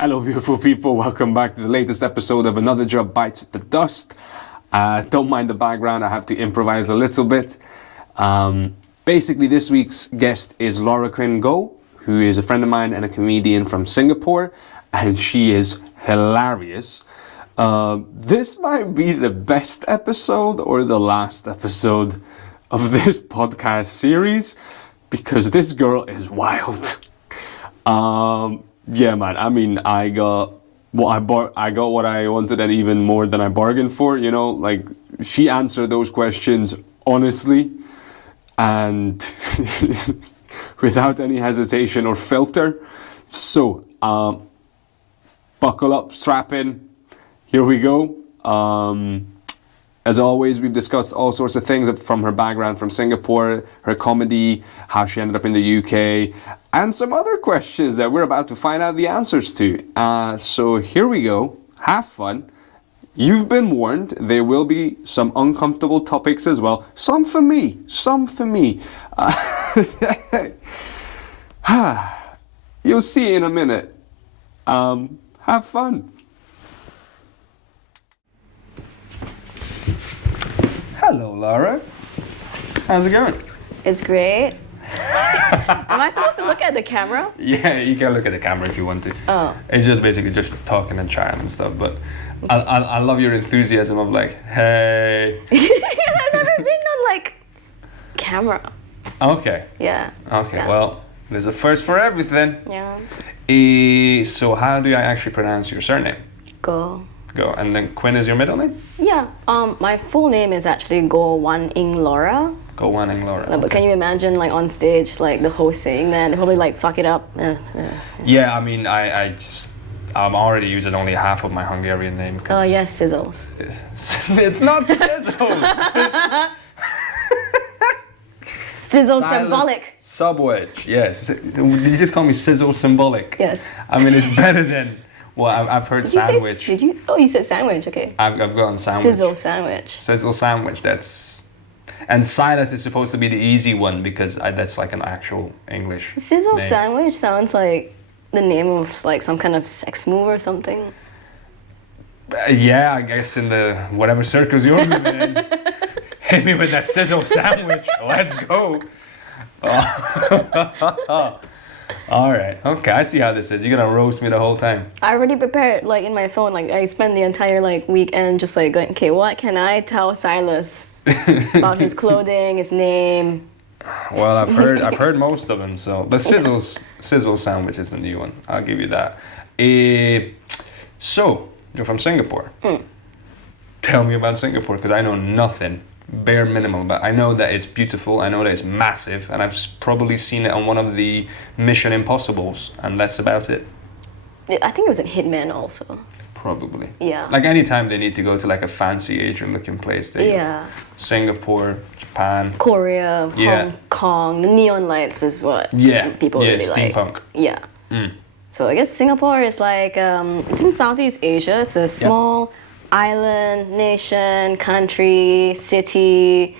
Hello, beautiful people. Welcome back to the latest episode of Another Job Bites the Dust. Don't mind the background. I have to improvise a little bit. Basically, this week's guest is Laura Quinn Goh, who is a friend of mine and a comedian from Singapore, and she is hilarious. This might be the best episode or the last episode of this podcast series because this girl is wild. Yeah, man. I mean, I got what I wanted, and even more than I bargained for. You know, like she answered those questions honestly and without any hesitation or filter. So, buckle up, strap in. Here we go. As always, we've discussed all sorts of things from her background from Singapore, her comedy, how she ended up in the UK, and some other questions that we're about to find out the answers to. So here we go. Have fun. You've been warned. There will be some uncomfortable topics as well. Some for me. You'll see in a minute. Have fun. Hello, Laura. How's it going? It's great. Am I supposed to look at the camera? Yeah, you can look at the camera if you want to. Oh. It's just basically just talking and chatting and stuff, but I love your enthusiasm of like, hey. I've never been on like camera. Okay. Yeah. Okay, Yeah. well, there's a first for everything. Yeah. So how do I actually pronounce your surname? Go. Go. And then Quinn is your middle name? Yeah. My full name is actually Goh Wan Ing Laura. Go Wan Ing Laura. But can you imagine like on stage like the host saying that? They probably like fuck it up. Yeah, I mean, I'm already using only half of my Hungarian name. Oh yes, Sizzles. It's not Sizzle. Sizzle symbolic. Subwedge, yes. Did you just call me Sizzle symbolic? Yes. I mean, it's better than, well, I've heard Did you sandwich. Say, did you? Oh, you said sandwich. Okay. I've gone sandwich. Sizzle sandwich. Sizzle sandwich, that's... And Sylas is supposed to be the easy one because that's like an actual English Sizzle name. sandwich sounds like the name of like some kind of sex move or something. Yeah, I guess in the whatever circles you're in. Hit me with that sizzle sandwich. Let's go. All right. Okay, I see how this is. You're gonna roast me the whole time. I already prepared like in my phone. Like I spent the entire like weekend just like going, okay, what can I tell Sylas about his clothing, his name? Well, I've heard most of them. So, but sizzle sandwich is the new one. I'll give you that. So you're from Singapore. Tell me about Singapore because I know nothing. Bare minimal, but I know that it's beautiful, I know that it's massive, and I've probably seen it on one of the Mission Impossibles, and that's about it. I think it was a Hitman also. Probably. Yeah. Like anytime they need to go to like a fancy Asian looking place, they go. Singapore, Japan. Korea, Hong Kong, the neon lights is what people really steampunk. like. Yeah. So I guess Singapore is like, it's in Southeast Asia, it's a small island, nation, country, city.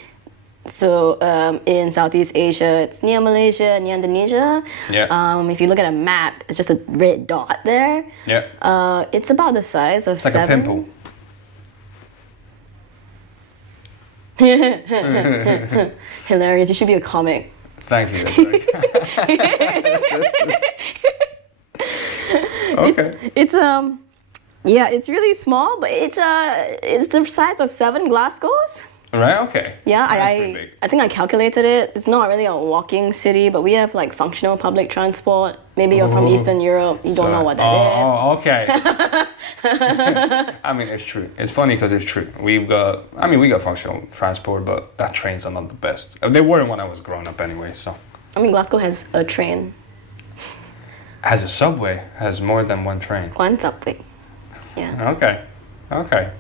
So in Southeast Asia, it's near Malaysia, near Indonesia. Yeah. If you look at a map, it's just a red dot there. Yeah. It's about the size of it's like 7. a pimple. Hilarious. You should be a comic. Thank you. That's very Okay. It's really small, but it's the size of 7 Glasgows. Right. Okay. Yeah, That's pretty big. I think I calculated it. It's not really a walking city, but we have like functional public transport. Maybe you're from Eastern Europe, you don't know what that is. Oh, okay. I mean, it's true. It's funny because it's true. We got functional transport, but that trains are not the best. They weren't when I was growing up anyway. So. I mean, Glasgow has a train. Has a subway. Has more than one train. One subway. Yeah. Okay.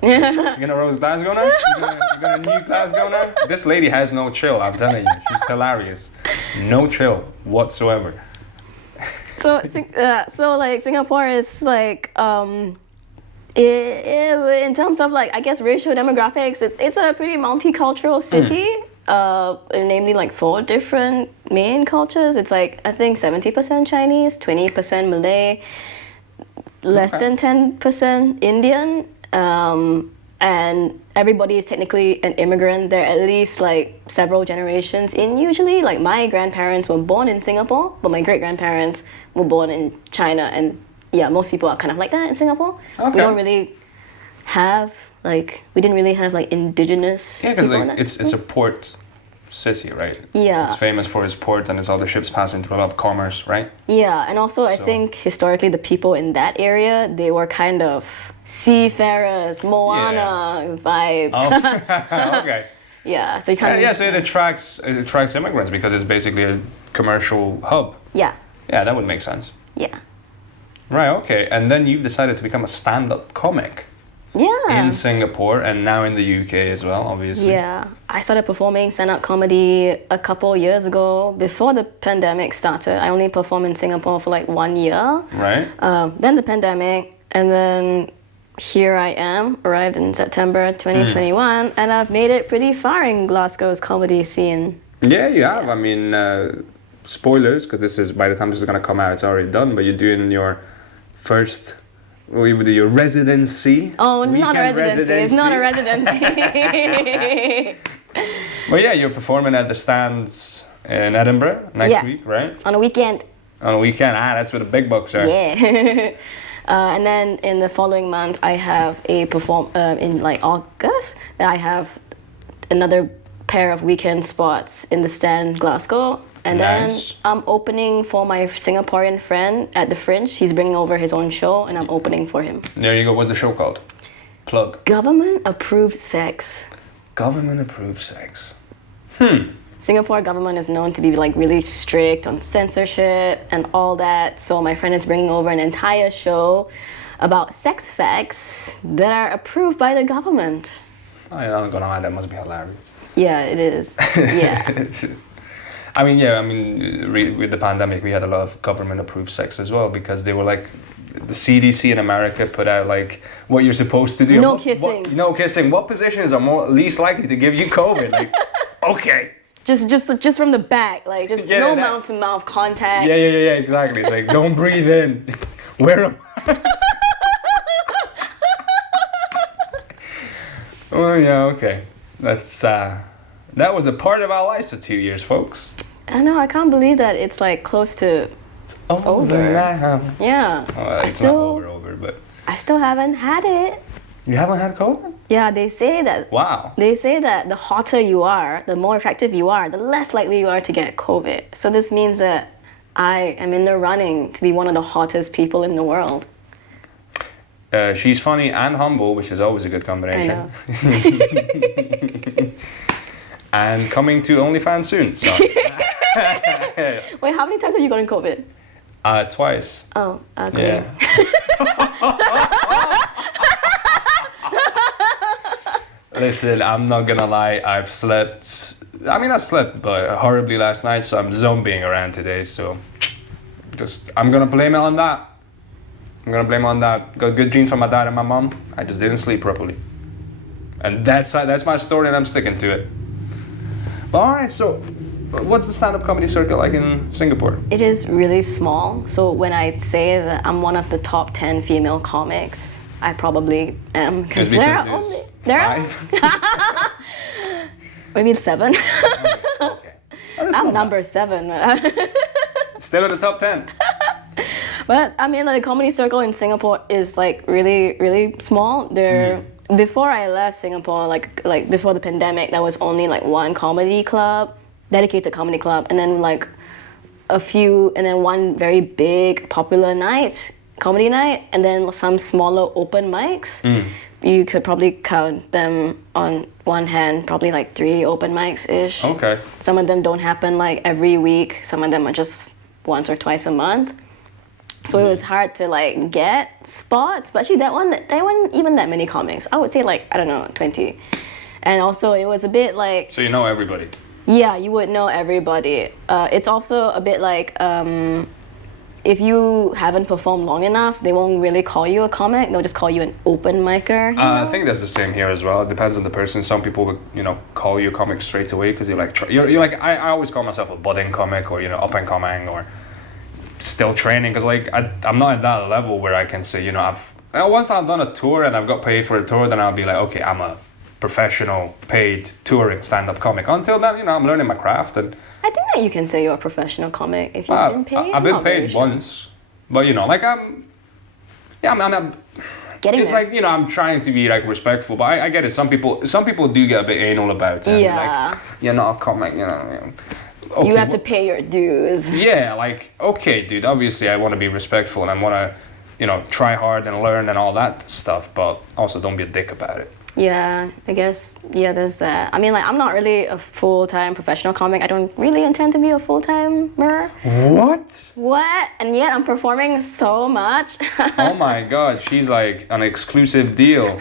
You gonna roast Glasgow now? You gonna nuke Glasgow now? This lady has no chill, I'm telling you. She's hilarious. No chill whatsoever. So like Singapore is like in terms of like I guess racial demographics, it's a pretty multicultural city. Namely like 4 different main cultures. It's like I think 70% Chinese, 20% Malay, less than 10% Indian, and everybody is technically an immigrant. They're at least like several generations in usually. Like my grandparents were born in Singapore, but my great-grandparents were born in China, and yeah, most people are kind of like that in Singapore. Okay. We don't really have we didn't really have like indigenous Yeah, because people in like that. it's a port city, right? Yeah. It's famous for its port and it's all the ships passing through, a lot of commerce, right? Yeah, and also I So- think historically the people in that area, they were kind of seafarers, Moana vibes. Oh, okay. Yeah, so you kind of Yeah, so it attracts immigrants because it's basically a commercial hub. yeah, Yeah, that would make sense. yeah, Right, okay. And then you've decided to become a stand-up comic yeah. in Singapore and now in the UK as well, obviously. Yeah, I started performing stand-up comedy a couple years ago. Before the pandemic started, I only performed in Singapore for like 1 year. Right? Then the pandemic, and then here I am, arrived in September 2021, and I've made it pretty far in Glasgow's comedy scene. Yeah, you have. I mean, spoilers, because this is, by the time this is going to come out, it's already done, but you're doing your first, well, you would do your residency. Oh, it's not a weekend residency. It's not a residency. Well, yeah, you're performing at the Stands in Edinburgh next Yeah. week, right? On a weekend. On a weekend. That's where the big bucks are. Yeah. And then in the following month, I have a in like August, I have another pair of weekend spots in the Stand Glasgow. And Nice. then I'm opening for my Singaporean friend at the Fringe. He's bringing over his own show, and I'm opening for him. There you go. What's the show called? Plug. Government approved sex. Government approved sex. Singapore government is known to be like really strict on censorship and all that. So my friend is bringing over an entire show about sex facts that are approved by the government. I'm not gonna lie, that must be hilarious. Yeah, it is. Yeah. With the pandemic, we had a lot of government-approved sex as well because they were like, the CDC in America put out like what you're supposed to do. No What- kissing. No kissing. What positions are least likely to give you COVID? Like, okay. Just from the back, like just Yeah, no that- mouth-to-mouth contact. Yeah, exactly. It's like, don't breathe in. Wear a mask. Oh yeah, okay. That was a part of our lives for 2 years, folks. I know, I can't believe that it's like close to Over. now. yeah. Oh, it's not over, but I still haven't had it. you haven't had COVID? Yeah, they say that Wow. They say that the hotter you are, the more attractive you are, the less likely you are to get COVID. So this means that I am in the running to be one of the hottest people in the world. She's funny and humble, which is always a good I combination. know. And coming to OnlyFans soon. So Wait, how many times have you gotten COVID? twice. Oh, okay. Yeah. Listen, I'm not gonna lie. I slept, but horribly last night. So I'm zombieing around today. So I'm gonna blame it on that. Got good genes from my dad and my mom. I just didn't sleep properly. And that's my story, and I'm sticking to it. But all right, so what's the stand-up comedy circuit like in Singapore? It is really small. So when I say that I'm one of the top 10 female comics, I probably am. Because There are there's only there are 5? maybe 7. Okay. Oh, that's I'm not number 7. bad. Still in the top 10. But I mean, like, the comedy circle in Singapore is like really, really small. Before I left Singapore, like before the pandemic, there was only like one comedy club, dedicated comedy club, and then like one very big popular comedy night, and then some smaller open mics. You could probably count them on one hand, probably like 3 open mics ish. Okay. Some of them don't happen like every week. Some of them are just once or twice a month. So it was hard to like get spots, but actually there weren't even that many comics. I would say like, I don't know, 20. And also it was a bit like, So you know everybody. yeah, you would know everybody. It's also a bit like, if you haven't performed long enough, they won't really call you a comic. They'll just call you an open micer. I think that's the same here as well. It depends on the person. Some people would, call you a comic straight away because you're like, I always call myself a budding comic or, up and coming or, still training because like I'm not at that level where I can say, you know, once I've done a tour and I've got paid for a tour, then I'll be like, okay, I'm a professional paid touring stand-up comic. Until then, you know, I'm learning my craft. And I think that you can say you're a professional comic if you've been paid. I've been Not very paid sure. once, but you know, like I'm Getting it's there. like, you know, I'm trying to be like respectful, but I get it. Some people do get a bit anal about it. And be Yeah. like, you're not a comic, you know. Okay, You have to pay your dues. yeah, like, okay, dude, obviously I want to be respectful and I want to, you know, try hard and learn and all that stuff, but also don't be a dick about it. Yeah, I guess, yeah, there's that. I mean, like, I'm not really a full-time professional comic. I don't really intend to be a full-timer. What? What? And yet I'm performing so much. Oh my god, she's like an exclusive deal.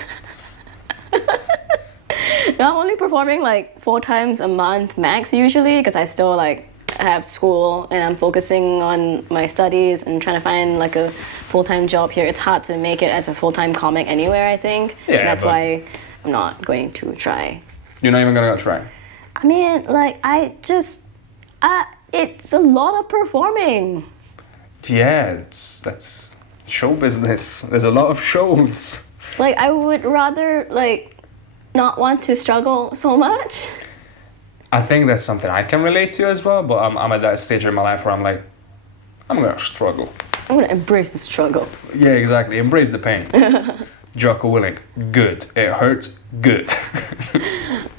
No, I'm only performing like 4 times a month max usually because I still like have school and I'm focusing on my studies and trying to find like a full-time job here. It's hard to make it as a full-time comic anywhere, I think. Yeah, And that's but- why I'm not going to try. You're not even gonna try. I mean, like, it's a lot of performing. Yeah, that's show business. There's a lot of shows. Like, I would rather, like, not want to struggle so much. I think that's something I can relate to as well, but I'm at that stage in my life where I'm like, I'm gonna struggle. I'm gonna embrace the struggle. Yeah, exactly. Embrace the pain. Jocko Willink, good. It hurts, good.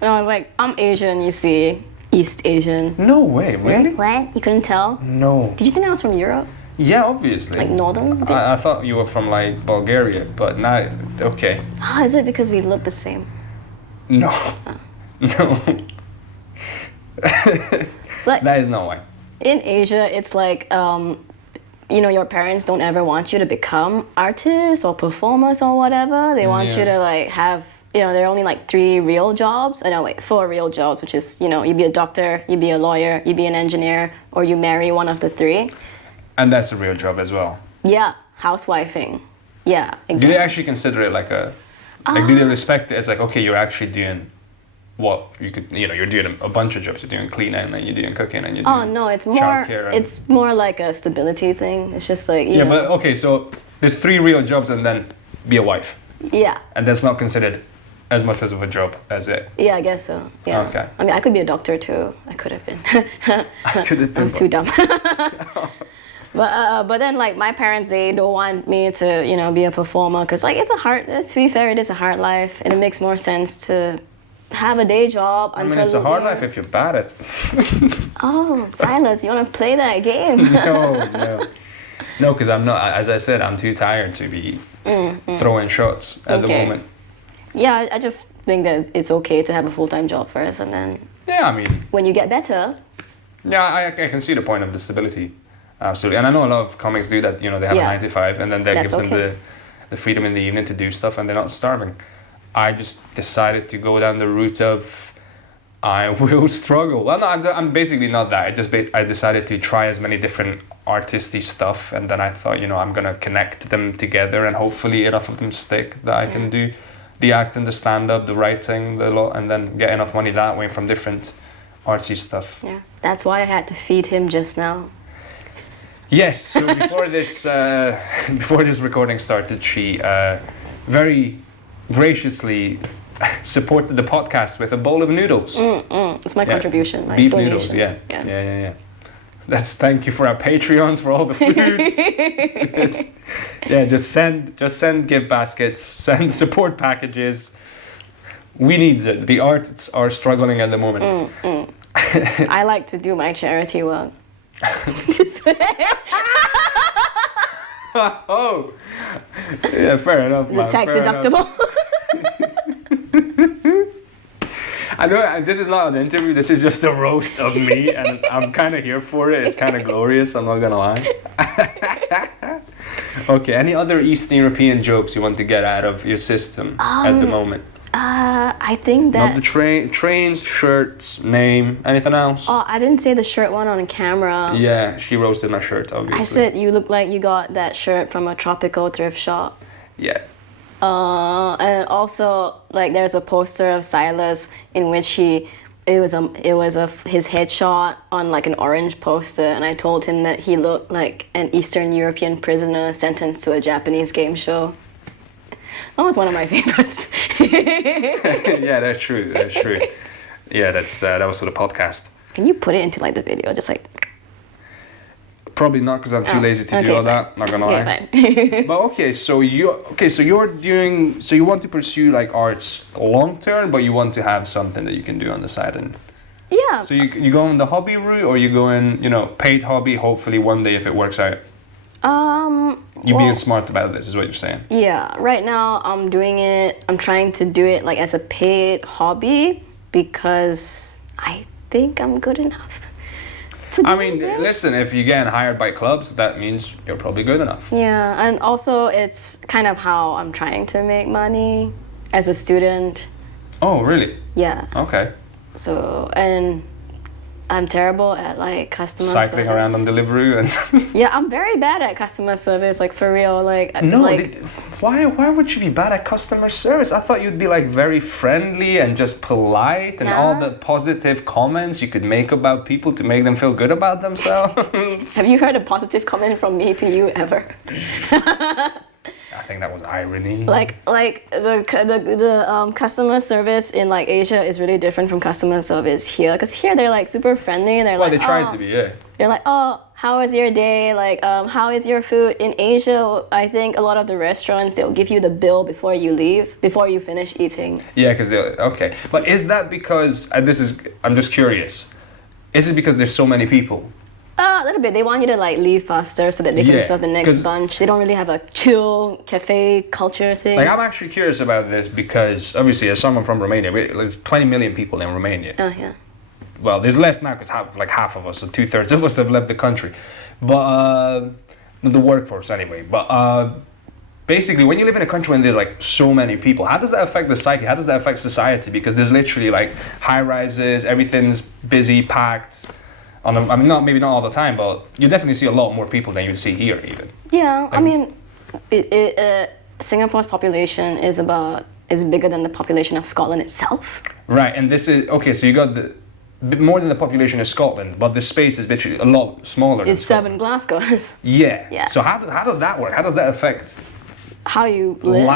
No, like, I'm Asian, you see. East Asian. No way, really? What? You couldn't tell? No. Did you think I was from Europe? Yeah, obviously. Like, northern? I thought you were from like Bulgaria, but now, okay. Ah, is it because we look the same? No. No. Like, That is no way. in Asia, it's like, you know, your parents don't ever want you to become artists or performers or whatever. They want you Yeah. to like have, you know, there are only like 3 real jobs. Oh, no, wait, 4 real jobs, which is, you know, you be a doctor, you be a lawyer, you be an engineer, or you marry one of the 3. And that's a real job as well. Yeah, housewifing. Yeah, Do they exactly. actually consider it like a, like do they respect it? It's like, okay, you're actually doing what you could, you know, you're doing a bunch of jobs. You're doing cleaning and you're doing cooking and you're doing Oh no, it's more childcare and- it's more like a stability thing. It's just like, you Yeah, know. but okay, so there's 3 real jobs and then be a wife. Yeah. And that's not considered as much as of a job as it. Yeah, I guess so. Yeah. Okay. I mean, I could be a doctor too. I could have been. I could have I been. was too dumb. But then like my parents, they don't want me to, you know, be a performer because like it's a hard. To be fair, it is a hard life, and it makes more sense to have a day job I mean, until it's a hard you're- life if you're bad at it. Oh, Sylas, you want to play that game? No, because I'm not. As I said, I'm too tired to be throwing shots at the Okay. moment. Yeah, I just think that it's okay to have a full-time job first, and then Yeah, I mean, when you get better, yeah, I can see the point of the stability, absolutely. And I know a lot of comics do that. You know, they have Yeah. a 9 to 5, and then that That's gives them okay. the freedom in the evening to do stuff, and they're not starving. I just decided to go down the route of I will struggle. Well, no, I'm basically not that. I decided to try as many different artisty stuff, and then I thought, you know, I'm gonna connect them together, and hopefully enough of them stick that I can do the acting, the stand-up, the writing, the lot, and then get enough money that way from different artsy stuff. yeah, that's why I had to feed him just now. Yes. So before this recording started, she very graciously supported the podcast with a bowl of noodles. It's my Yeah. contribution, my Beef donation. noodles, yeah. That's thank you for our Patreons for all the food. Yeah, just send gift baskets, send support packages. We need it. The artists are struggling at the moment. I like to do my charity work. Oh, yeah, fair enough. Is man, it tax fair enough. deductible? I know this is not an interview. This is just a roast of me, and I'm kind of here for it. It's kind of glorious. I'm not gonna lie. Okay. Any other Eastern European jokes you want to get out of your system at the moment? I think Not that. the trains, shirts, name, anything else? Oh, I didn't say the shirt one on camera. Yeah, she roasted my shirt, obviously. I said you look like you got that shirt from a tropical thrift shop. Yeah. And also, like, there's a poster of Sylas in which he his headshot on like an orange poster, and I told him that he looked like an Eastern European prisoner sentenced to a Japanese game show. That was one of my favorites. Yeah, that's true. That's true. Yeah, that was for the podcast. Can you put it into like the video, just like? Probably not, because I'm too lazy to do okay, all fine. that. Not gonna lie. Fine. But so you want to pursue like arts long term, but you want to have something that you can do on the side, and Yeah. so you go in the hobby route, or you go in paid hobby. Hopefully one day if it works out. You being smart about this is what you're saying. Yeah. Right now I'm doing it. I'm trying to do it like as a paid hobby because I think I'm good enough. I mean, listen, if you're getting hired by clubs, that means you're probably good enough. Yeah, and also it's kind of how I'm trying to make money as a student. Oh, really? Yeah. Okay. So, and I'm terrible at like customer Cycling service. around on Deliveroo and... Yeah, I'm very bad at customer service, like for real. Like, No, like, why would you be bad at customer service? I thought you'd be like very friendly and just polite and all the positive comments you could make about people to make them feel good about themselves. have you heard a positive comment from me to you ever? I think that was irony. Like the customer service in like Asia is really different from customer service here. Cause here they're like super friendly and they're Well, like, they try oh. to be, yeah. They're like, oh, how was your day? Like, how is your food? In Asia, I think a lot of the restaurants, they'll give you the bill before you leave, before you finish eating. Yeah, because okay. But is that because, I'm just curious, is it because there's so many people? A little bit. They want you to like leave faster so that they can serve the next bunch. They don't really have a chill cafe culture thing. Like, I'm actually curious about this because obviously as someone from Romania, there's 20 million people in Romania. Oh, yeah. Well, there's less now because half of us, so 2/3 of us have left the country. But the workforce anyway. But basically, when you live in a country when there's like so many people, how does that affect the psyche? How does that affect society? Because there's literally like high rises, everything's busy, packed. Maybe not all the time, but you definitely see a lot more people than you see here, even. Yeah, I mean, Singapore's population is bigger than the population of Scotland itself. Right, and this is okay. So you got more than the population of Scotland, but the space is literally a lot smaller. It's 7 Glasgows. Yeah. Yeah. So how does that work? How does that affect? How you live?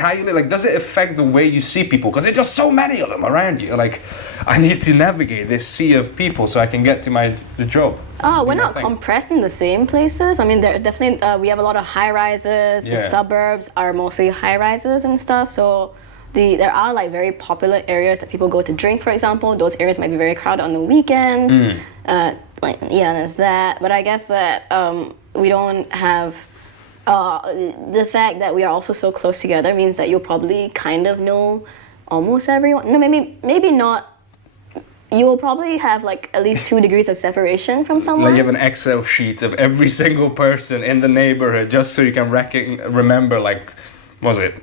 How you live? Like, does it affect the way you see people? Because there's just so many of them around you. Like, I need to navigate this sea of people so I can get to the job. Oh, we're not compressed in the same places. I mean, there definitely we have a lot of high rises. Yeah. The suburbs are mostly high rises and stuff. So there are like very popular areas that people go to drink, for example. Those areas might be very crowded on the weekends. There's that. But I guess that we don't have. The fact that we are also so close together means that you'll probably kind of know almost everyone. No, maybe not. You will probably have like at least 2 degrees of separation from someone. Like you have an Excel sheet of every single person in the neighborhood just so you can remember, like, what was it?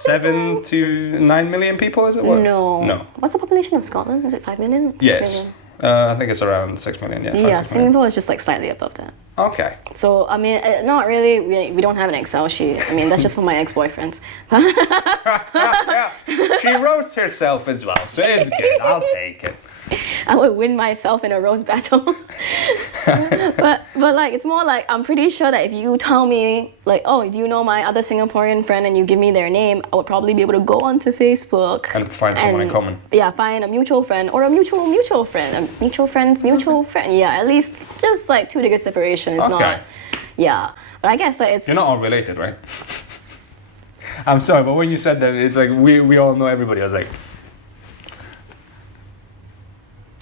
7 to 9 million people, is it? What? No. What's the population of Scotland? Is it 5 million? 6 yes. million? I think it's around 6 million, yeah. Yeah, Singapore is just like slightly above that. Okay. So, I mean, not really, we don't have an Excel sheet. I mean, that's just for my ex-boyfriends. She roasts herself as well, so it's good. I'll take it. I would win myself in a roast battle. but like, it's more like, I'm pretty sure that if you tell me, like, oh, do you know my other Singaporean friend, and you give me their name, I would probably be able to go onto Facebook. And find someone in common. Yeah, find a mutual friend or a mutual friend. A mutual friend's mutual friend. Yeah, at least just like 2 degrees separation is not. Yeah, but I guess that it's. You're not all related, right? I'm sorry, but when you said that, it's like we all know everybody. I was like.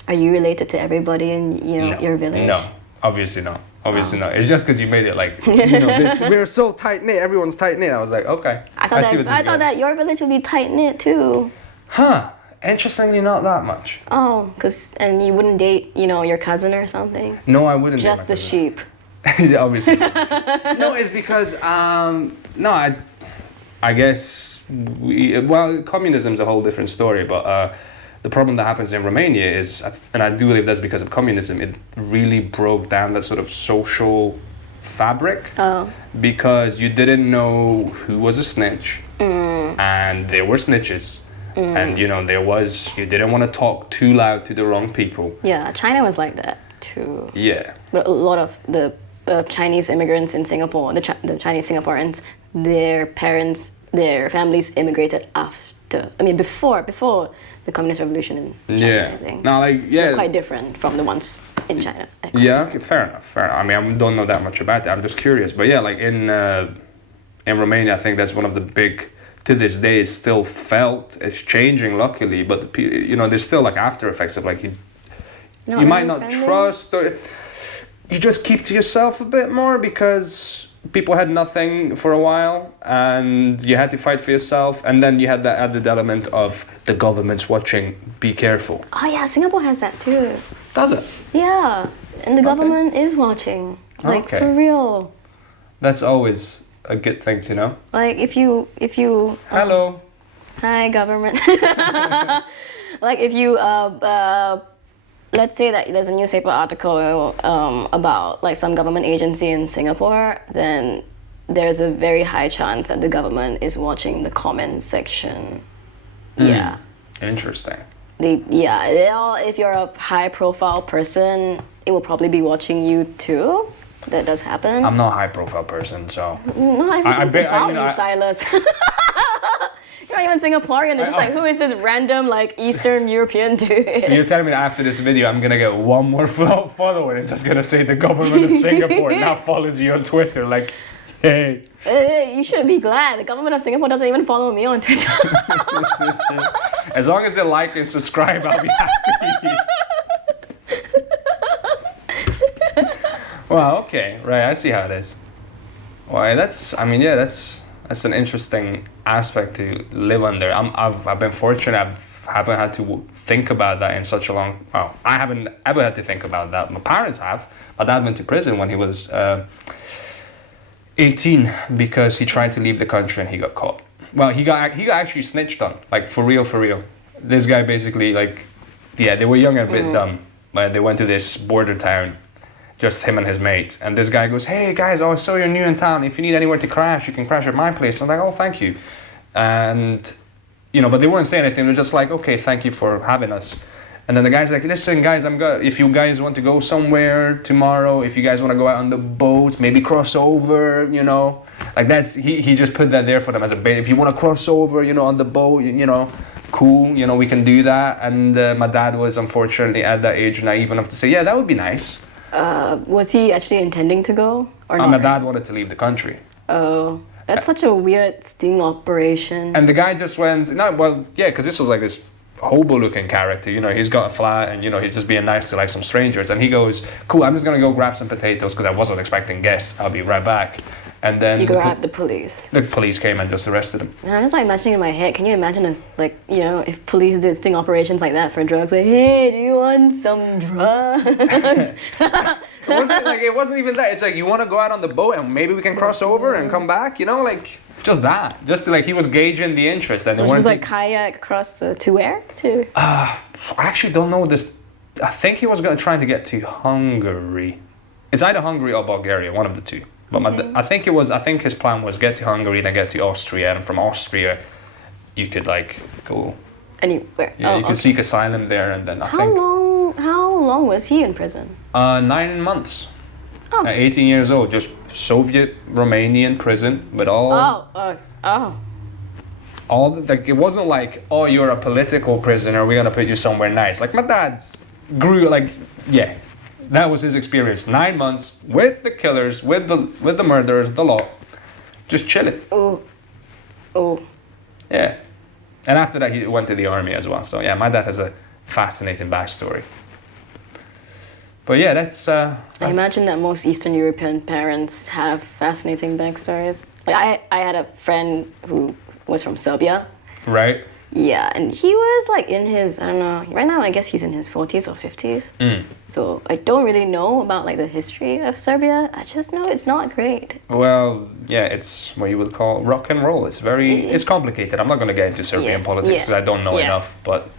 Are you related to everybody in your village? No, obviously not. Obviously not. It's just because you made it like we're so tight knit. Everyone's tight knit. I was like, okay. I thought that your village would be tight knit too. Huh? Interestingly, not that much. Oh, and you wouldn't date your cousin or something. No, I wouldn't. Just the sheep. Obviously. No, it's because I guess communism's a whole different story, but. The problem that happens in Romania is, and I do believe that's because of communism, it really broke down that sort of social fabric. Oh. Because you didn't know who was a snitch, and there were snitches, And you know, you didn't want to talk too loud to the wrong people. Yeah, China was like that too. Yeah. But a lot of the Chinese immigrants in Singapore, the Chinese Singaporeans, their parents, their families immigrated after. I mean, before the Communist Revolution in China, I think. Now, like, So yeah. they're quite different from the ones in China. Yeah, okay, fair enough. I mean, I don't know that much about that. I'm just curious. But yeah, like in Romania, I think that's one of the big, to this day, it's still felt. It's changing, luckily. But you know, there's still like after effects of like you might not trust, or you just keep to yourself a bit more because people had nothing for a while, and you had to fight for yourself. And then you had that added element of the government's watching. Be careful. Oh yeah, Singapore has that too. Does it? Yeah, and the government is watching. Like Okay. for real. That's always a good thing to know. Like if you Hello. hi government. Like if you let's say that there's a newspaper article about like some government agency in Singapore, then there's a very high chance that the government is watching the comment section. Yeah. Interesting. They all, if you're a high profile person, it will probably be watching you too. That does happen. I'm not a high profile person, so. Not everything's about you know, you, Sylas. You're not even Singaporean. They're just like, who is this random like Eastern European dude? So you're telling me that after this video, I'm gonna get one more follower and just gonna say the government of Singapore now follows you on Twitter, like, hey. You should be glad. The government of Singapore doesn't even follow me on Twitter. As long as they like and subscribe, I'll be happy. Well, okay, right, I see how it is. Well, that's an interesting aspect to live under. I've been fortunate. I haven't had to think about that in such a long. Well, I haven't ever had to think about that. My parents have. My dad went to prison when he was 18 because he tried to leave the country and he got caught. Well, he got actually snitched on, like for real. This guy basically they were young and a bit dumb, but they went to this border town. Just him and his mate. And this guy goes, hey guys, I saw you're new in town. If you need anywhere to crash, you can crash at my place. I'm like, oh, thank you. And, you know, but they weren't saying anything. They're just like, okay, thank you for having us. And then the guy's like, listen, guys, if you guys want to go somewhere tomorrow, if you guys want to go out on the boat, maybe cross over, you know. Like he just put that there for them as a bait. If you want to cross over, you know, on the boat, you know, cool, you know, we can do that. And my dad was unfortunately at that age naive enough to say, yeah, that would be nice. Was he actually intending to go or not? My dad wanted to leave the country. Oh, that's such a weird sting operation. And the guy just went, because this was like this hobo-looking character, you know, he's got a flat and, you know, he's just being nice to like some strangers. And he goes, cool, I'm just going to go grab some potatoes because I wasn't expecting guests. I'll be right back. And then you grabbed the police. The police came and just arrested him. And I'm just like imagining in my head, can you imagine us, like, you know, if police did sting operations like that for drugs, like, hey, do you want some drugs? It wasn't even that. It's like, you want to go out on the boat and maybe we can cross over and come back, you know, like, just that. Just like, he was gauging the interest. And it was just like kayak across to where? I actually don't know this. I think he was trying to get to Hungary. It's either Hungary or Bulgaria, one of the two. But I think his plan was get to Hungary, then get to Austria, and from Austria, you could like go anywhere. Yeah, you could seek asylum there, and then How long was he in prison? 9 months. At 18 years old, just Soviet Romanian prison with all. All like it wasn't like, oh, you're a political prisoner, we're gonna put you somewhere nice. Like my dad grew that was his experience. 9 months with the killers, with the murderers, the law, just chilling. Oh. Yeah. And after that, he went to the army as well. So yeah, my dad has a fascinating backstory. But yeah, that's. I imagine that most Eastern European parents have fascinating backstories. Like I had a friend who was from Serbia. Right. Yeah, and he was like in his, I don't know, right now I guess he's in his 40s or 50s. So I don't really know about like the history of Serbia. I just know it's not great. Well, yeah, it's what you would call rock and roll. It's complicated. I'm not going to get into Serbian politics because I don't know enough, but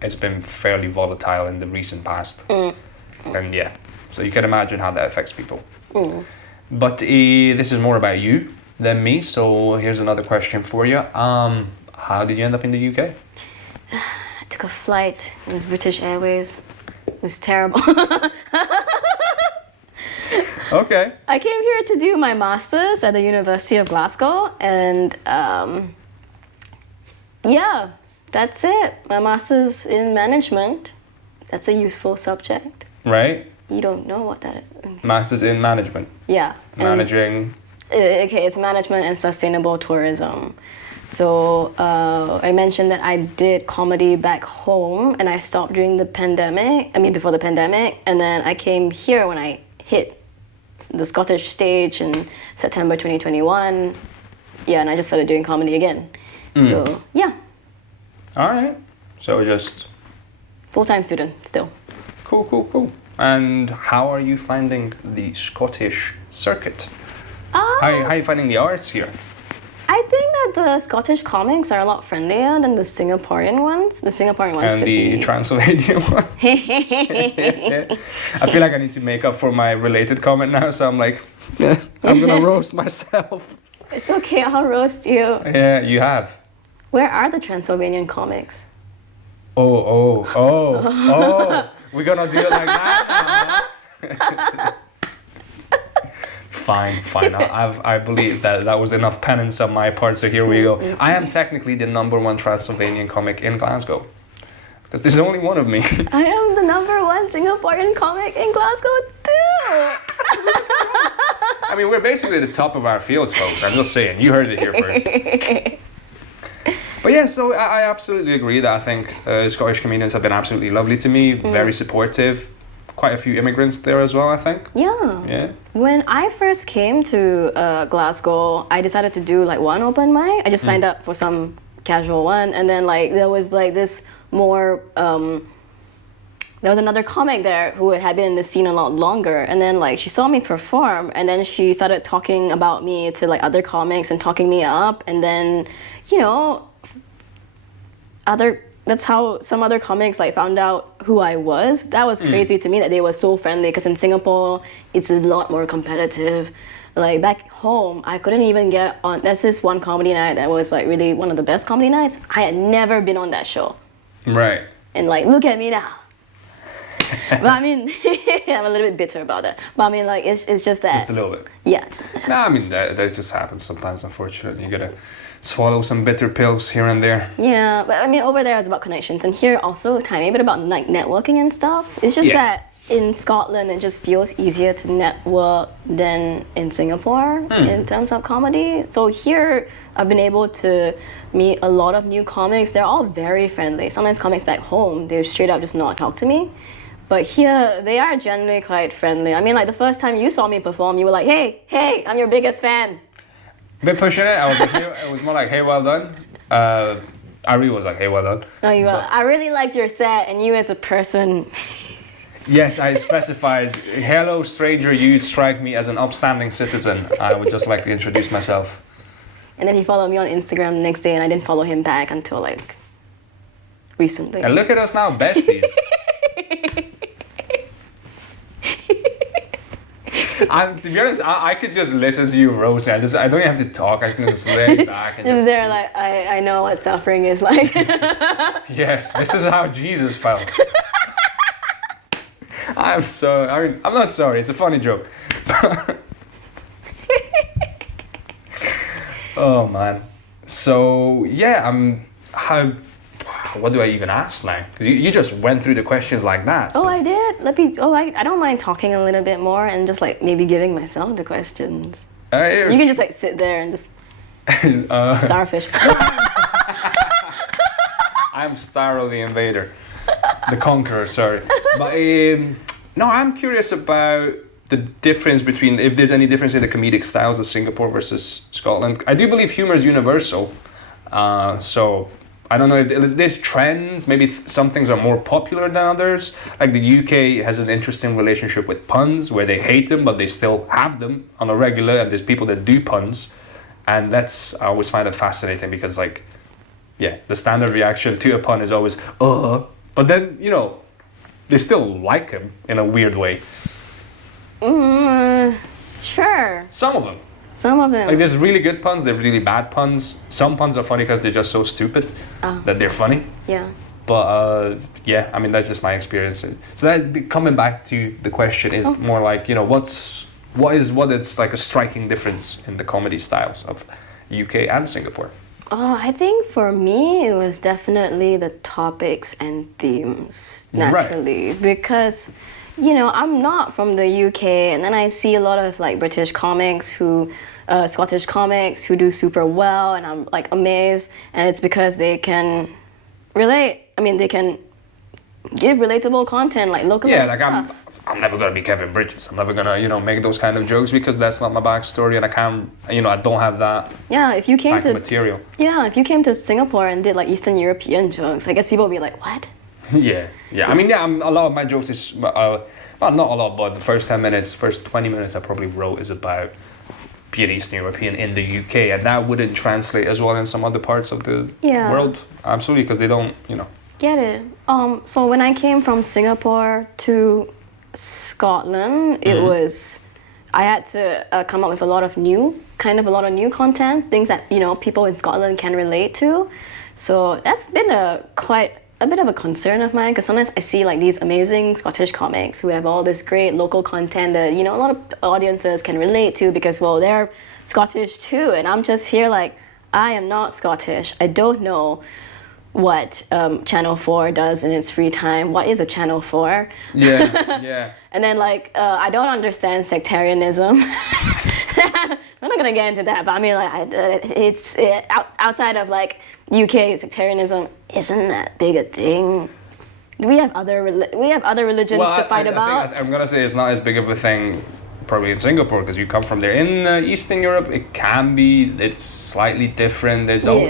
it's been fairly volatile in the recent past. And yeah, so you can imagine how that affects people. But this is more about you than me, so here's another question for you. How did you end up in the UK? I took a flight. It was British Airways. It was terrible. Okay. I came here to do my master's at the University of Glasgow, and yeah, that's it. My master's in management. That's a useful subject. Right. You don't know what that is. Masters in management. Yeah. and- Managing. Okay, it's management and sustainable tourism. So I mentioned that I did comedy back home, and I stopped during the pandemic. I mean, before the pandemic, and then I came here when I hit the Scottish stage in September 2021. Yeah, and I just started doing comedy again. So yeah, All right. So just full-time student still. cool. And how are you finding the Scottish circuit? How are you finding the arts here? I think that the Scottish comics are a lot friendlier than the Singaporean ones. The Singaporean ones And could the be. Transylvanian one? I feel like I need to make up for my related comment now, so I'm like, I'm gonna roast myself. It's okay, I'll roast you. Yeah, you have. Where are the Transylvanian comics? Oh. We're gonna do it like that now, huh? Fine. I believe that was enough penance on my part, so here we go. I am technically the #1 Transylvanian comic in Glasgow. Because there's only one of me. I am the #1 Singaporean comic in Glasgow too. I mean, we're basically the top of our fields, folks. I'm just saying, you heard it here first. But yeah, so I absolutely agree that I think Scottish comedians have been absolutely lovely to me, very supportive. Quite a few immigrants there as well, I think. Yeah. When I first came to Glasgow, I decided to do like one open mic. I just signed up for some casual one, and then like there was like this more. There was another comic there who had been in the scene a lot longer, and then like she saw me perform, and then she started talking about me to like other comics and talking me up, and then, you know, that's how some other comics like found out who I was. That was crazy to me that they were so friendly, because in Singapore it's a lot more competitive. Like back home, I couldn't even get on. There's this one comedy night that was like really one of the best comedy nights. I had never been on that show. Right. And like, look at me now. But I mean, I'm a little bit bitter about that. But I mean, like, it's just that. Just a little bit. Yes. No, I mean, that just happens sometimes, unfortunately. You gotta swallow some bitter pills here and there. Yeah, but I mean, over there it's about connections, and here also a tiny bit about like networking and stuff. It's just that in Scotland it just feels easier to network than in Singapore in terms of comedy. So here I've been able to meet a lot of new comics. They're all very friendly. Sometimes comics back home, they straight up just not talk to me. But here, they are generally quite friendly. I mean, like the first time you saw me perform, you were like, hey, I'm your biggest fan. A bit pushing it. I was like, hey, it was more like, hey, well done. Ari was like, hey, well done. No, you were, I really liked your set, and you as a person. Yes, I specified, hello, stranger, you strike me as an upstanding citizen. I would just like to introduce myself. And then he followed me on Instagram the next day, and I didn't follow him back until like recently. And look at us now, besties. To be honest, I could just listen to you roast me. I don't even have to talk. I can just lay back and Is there like, I know what suffering is like. Yes, this is how Jesus felt. I'm not sorry. It's a funny joke. Oh man. So yeah, what do I even ask now? 'Cause you just went through the questions like that. Oh, so. I did? I don't mind talking a little bit more and just like maybe giving myself the questions. You can just like sit there and just starfish. I'm Starro the Invader. The Conqueror, sorry. But no, I'm curious about the difference between, if there's any difference in the comedic styles of Singapore versus Scotland. I do believe humor is universal. So I don't know if there's trends, maybe some things are more popular than others. Like the UK has an interesting relationship with puns, where they hate them, but they still have them on a regular, and there's people that do puns. And I always find it fascinating, because like, yeah, the standard reaction to a pun is always, but then, you know, they still like him in a weird way. Sure. Some of them. Some of them. Like there's really good puns, there's really bad puns. Some puns are funny because they're just so stupid that they're funny. Yeah. But yeah, I mean that's just my experience. So that coming back to the question is more like, you know, what is like a striking difference in the comedy styles of UK and Singapore? Oh, I think for me it was definitely the topics and themes naturally because, you know, I'm not from the UK, and then I see a lot of like British comics Scottish comics who do super well, and I'm like amazed, and it's because they can relate. I mean, they can give relatable content like localized Yeah, like stuff. I'm never gonna be Kevin Bridges. I'm never gonna, you know, make those kind of jokes because that's not my backstory, and I can't, you know, I don't have that Yeah, if you came back to material. Yeah, if you came to Singapore and did like Eastern European jokes, I guess people would be like, what? Yeah. I mean, yeah, a lot of my jokes is, well, not a lot, but the first 10 minutes, first 20 minutes I probably wrote is about being Eastern European in the UK, and that wouldn't translate as well in some other parts of the world. Absolutely, because they don't, you know. Get it. So when I came from Singapore to Scotland, it was, I had to come up with a lot of new content, things that, you know, people in Scotland can relate to. So that's been quite a bit of a concern of mine, because sometimes I see like these amazing Scottish comics who have all this great local content that, you know, a lot of audiences can relate to because, well, they're Scottish too, and I'm just here like, I am not Scottish. I don't know what Channel 4 does in its free time. What is a Channel 4? Yeah. And then like, I don't understand sectarianism. I'm not gonna get into that, but I mean, like, outside of like UK, sectarianism isn't that big a thing. We have other religions to fight about. I'm gonna say it's not as big of a thing probably in Singapore because you come from there. In Eastern Europe, it's slightly different.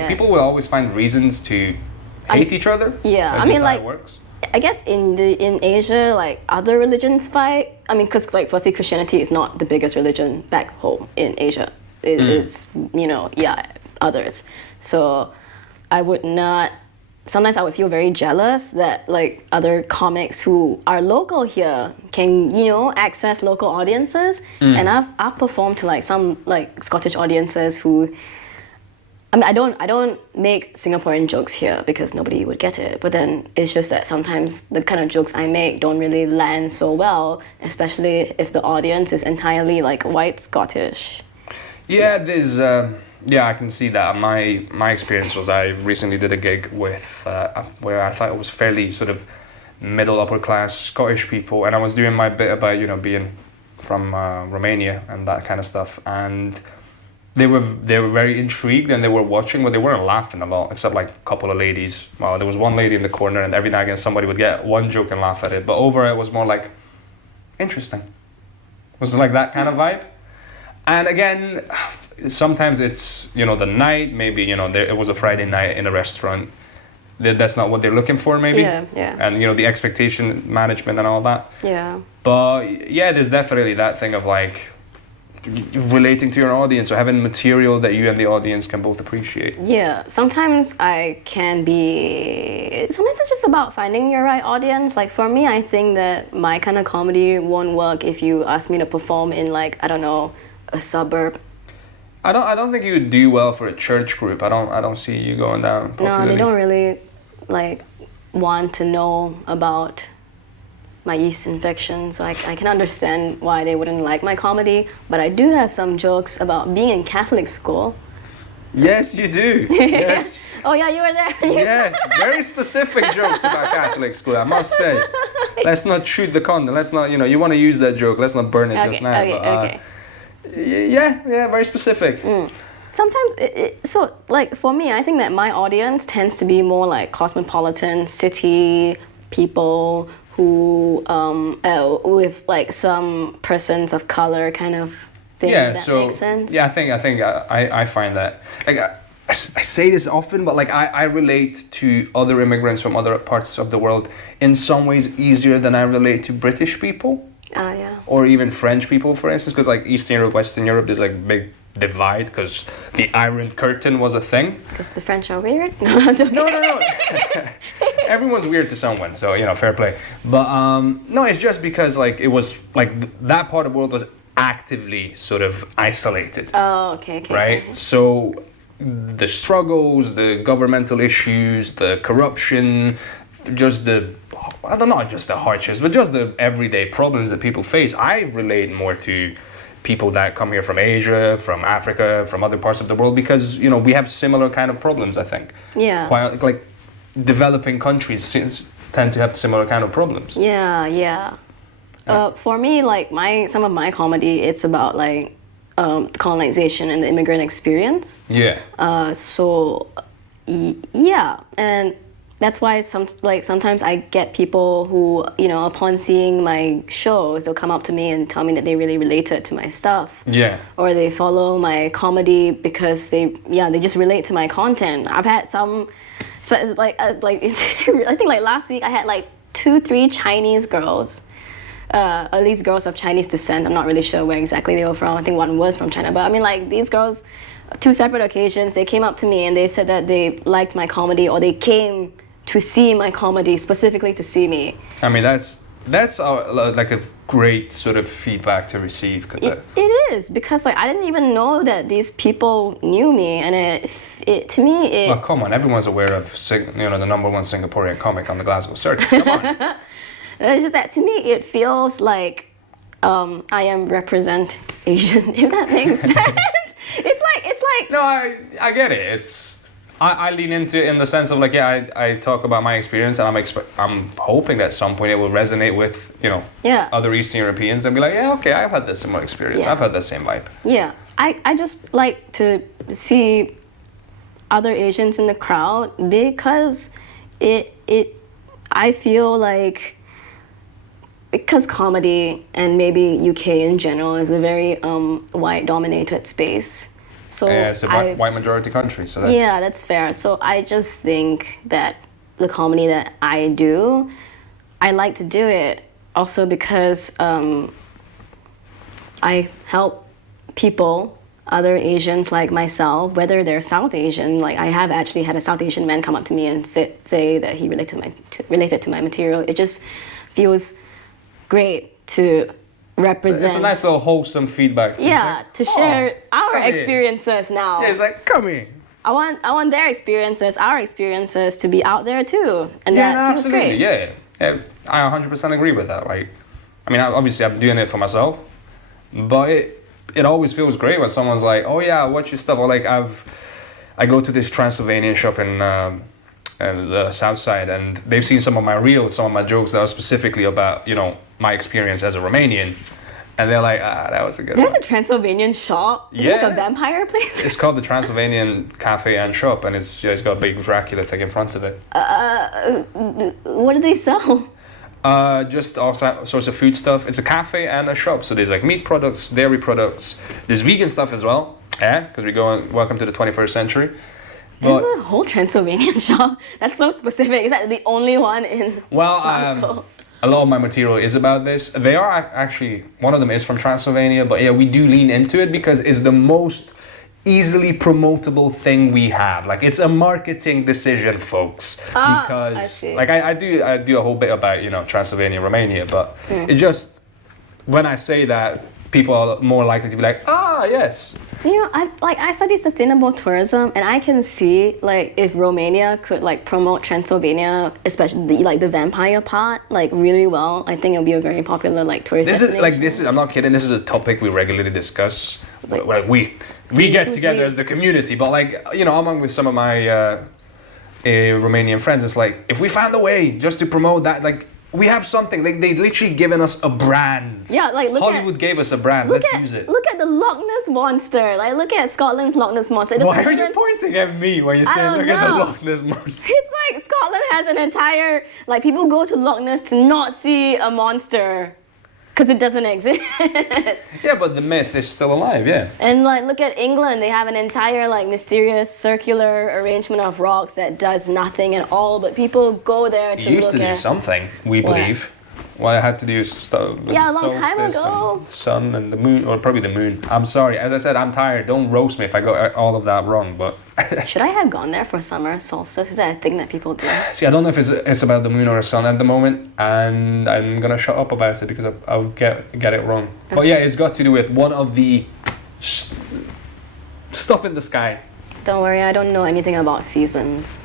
People will always find reasons to hate each other. Yeah, That's I mean, just how like, it works. I guess in Asia, like other religions fight. I mean, because like firstly, Christianity is not the biggest religion back home in Asia. It's, you know, others. So I would not. Sometimes I would feel very jealous that like other comics who are local here can, you know, access local audiences. And I've performed to like some like Scottish audiences who, I mean, I don't make Singaporean jokes here because nobody would get it. But then it's just that sometimes the kind of jokes I make don't really land so well, especially if the audience is entirely like white Scottish. Yeah, there's. I can see that. My experience was I recently did a gig with where I thought it was fairly sort of middle upper class Scottish people, and I was doing my bit about, you know, being from Romania and that kind of stuff, and they were very intrigued and they were watching, but they weren't laughing a lot, except like a couple of ladies. Well, there was one lady in the corner, and every now and again somebody would get one joke and laugh at it, but over it was more like interesting. Was it like that kind of vibe? And again, sometimes it's, you know, the night, maybe, you know, it was a Friday night in a restaurant. That's not what they're looking for, maybe. Yeah. And, you know, the expectation management and all that. Yeah. But yeah, there's definitely that thing of like relating to your audience or having material that you and the audience can both appreciate. Yeah, sometimes sometimes it's just about finding your right audience. Like for me, I think that my kind of comedy won't work if you ask me to perform in like, I don't know, a suburb. I don't think you would do well for a church group. I don't see you going down popularly. No, they don't really like want to know about my yeast infection, so I can understand why they wouldn't like my comedy. But I do have some jokes about being in Catholic school. Yes, you do. Yes. Oh yeah, you were there. Yes, very specific jokes about Catholic school, I must say. Let's not shoot the condom. Let's not, you know, you want to use that joke. Let's not burn it just now. Okay. Yeah, very specific. Sometimes, so like for me, I think that my audience tends to be more like cosmopolitan city people who with like some presence of color kind of thing. Yeah, that so makes sense. yeah, I find that like I say this often, but like I relate to other immigrants from other parts of the world in some ways easier than I relate to British people. Yeah. Or even French people, for instance, because like Eastern Europe, Western Europe, there's like big divide because the Iron Curtain was a thing. Because the French are weird? No, I'm joking. No. Everyone's weird to someone, so, you know, fair play. But no, it's just because like it was like that part of the world was actively sort of isolated. Oh, okay. Right? Okay. So the struggles, the governmental issues, the corruption, just I don't know, just the hardships, but just the everyday problems that people face. I relate more to people that come here from Asia, from Africa, from other parts of the world, because, you know, we have similar kind of problems, I think. Yeah. Quite, like, developing countries tend to have similar kind of problems. Yeah. For me, like some of my comedy, it's about like colonization and the immigrant experience. Yeah. Yeah, and that's why sometimes I get people who, you know, upon seeing my shows, they'll come up to me and tell me that they really related to my stuff. Yeah. Or they follow my comedy because they just relate to my content. I've had some, I think like last week I had like 2-3 Chinese girls, at least girls of Chinese descent. I'm not really sure where exactly they were from. I think one was from China, but I mean, like, these girls, 2 separate occasions, they came up to me and they said that they liked my comedy, or they came to see my comedy specifically to see me. I mean, that's like a great sort of feedback to receive. It is, because like I didn't even know that these people knew me, and it to me. Oh, come on, everyone's aware of the #1 Singaporean comic on the Glasgow circuit. Come on. It's just that to me it feels like I am represent Asian, if that makes sense. It's like. No, I get it. I lean into it in the sense of like, yeah, I talk about my experience, and I'm hoping that at some point it will resonate with, you know, other Eastern Europeans and be like, yeah, okay, I've had this similar experience. I've had the same vibe. Yeah, I just like to see other Asians in the crowd, because I feel like, because comedy and maybe UK in general is a very white dominated space. So it's a white majority country, so that's... Yeah, that's fair. So I just think that the comedy that I do, I like to do it also because I help people, other Asians like myself, whether they're South Asian. Like, I have actually had a South Asian man come up to me and say that he related to my material. It just feels great to represent. It's a nice little wholesome feedback. Yeah, like, to share our experiences now. Yeah, it's like, come here. I want their experiences, our experiences, to be out there too, and that feels great. Yeah, I 100% agree with that. Like, I mean, obviously I'm doing it for myself, but it always feels great when someone's like, oh yeah, I watch your stuff. Or like, I go to this Transylvanian shop in the South Side, and they've seen some of my reels, some of my jokes that are specifically about, you know, my experience as a Romanian, and they're like, that was a good one. There's a Transylvanian shop? Is it like a vampire place? It's called the Transylvanian Cafe and Shop, and it's got a big Dracula thing in front of it. What do they sell? Just all sorts of food stuff. It's a cafe and a shop, so there's like meat products, dairy products, there's vegan stuff as well, because welcome to the 21st century. There's a whole Transylvanian shop. That's so specific. Is that the only one in Glasgow? A lot of my material is about this. They are actually, one of them is from Transylvania, but yeah, we do lean into it because it's the most easily promotable thing we have. Like, it's a marketing decision, folks. Because I see. like I do a whole bit about, you know, Transylvania, Romania, but it just, when I say that, people are more likely to be like, yes. You know, I study sustainable tourism, and I can see, like, if Romania could like promote Transylvania, especially the vampire part, like, really well, I think it'll be a very popular like tourist destination. I'm not kidding, this is a topic we regularly discuss. Like, well, we get together as the community, but like, you know, among with some of my Romanian friends, it's like, if we found a way just to promote that, like, we have something. Like, they literally given us a brand. Yeah, like, Hollywood gave us a brand. Let's use it. Look at the Loch Ness Monster. Like, look at Scotland's Loch Ness Monster. Why are you pointing at me when you're saying look at the Loch Ness Monster? It's like Scotland has an entire, like, people go to Loch Ness to not see a monster because it doesn't exist. Yeah, but the myth is still alive, yeah. And like, look at England. They have an entire like mysterious circular arrangement of rocks that does nothing at all, but people go there to look at. It used to do something, we believe. What I had to do is start with Yeah, the a long time solstice ago. and sun and the moon, or probably the moon. I'm sorry. As I said, I'm tired. Don't roast me if I got all of that wrong. But Should I have gone there for summer solstice? Is that a thing that people do? see, I don't know if it's about the moon or the sun at the moment, and I'm gonna shut up about it because I'll get it wrong. But yeah, it's got to do with one of the stuff in the sky. Don't worry, I don't know anything about seasons.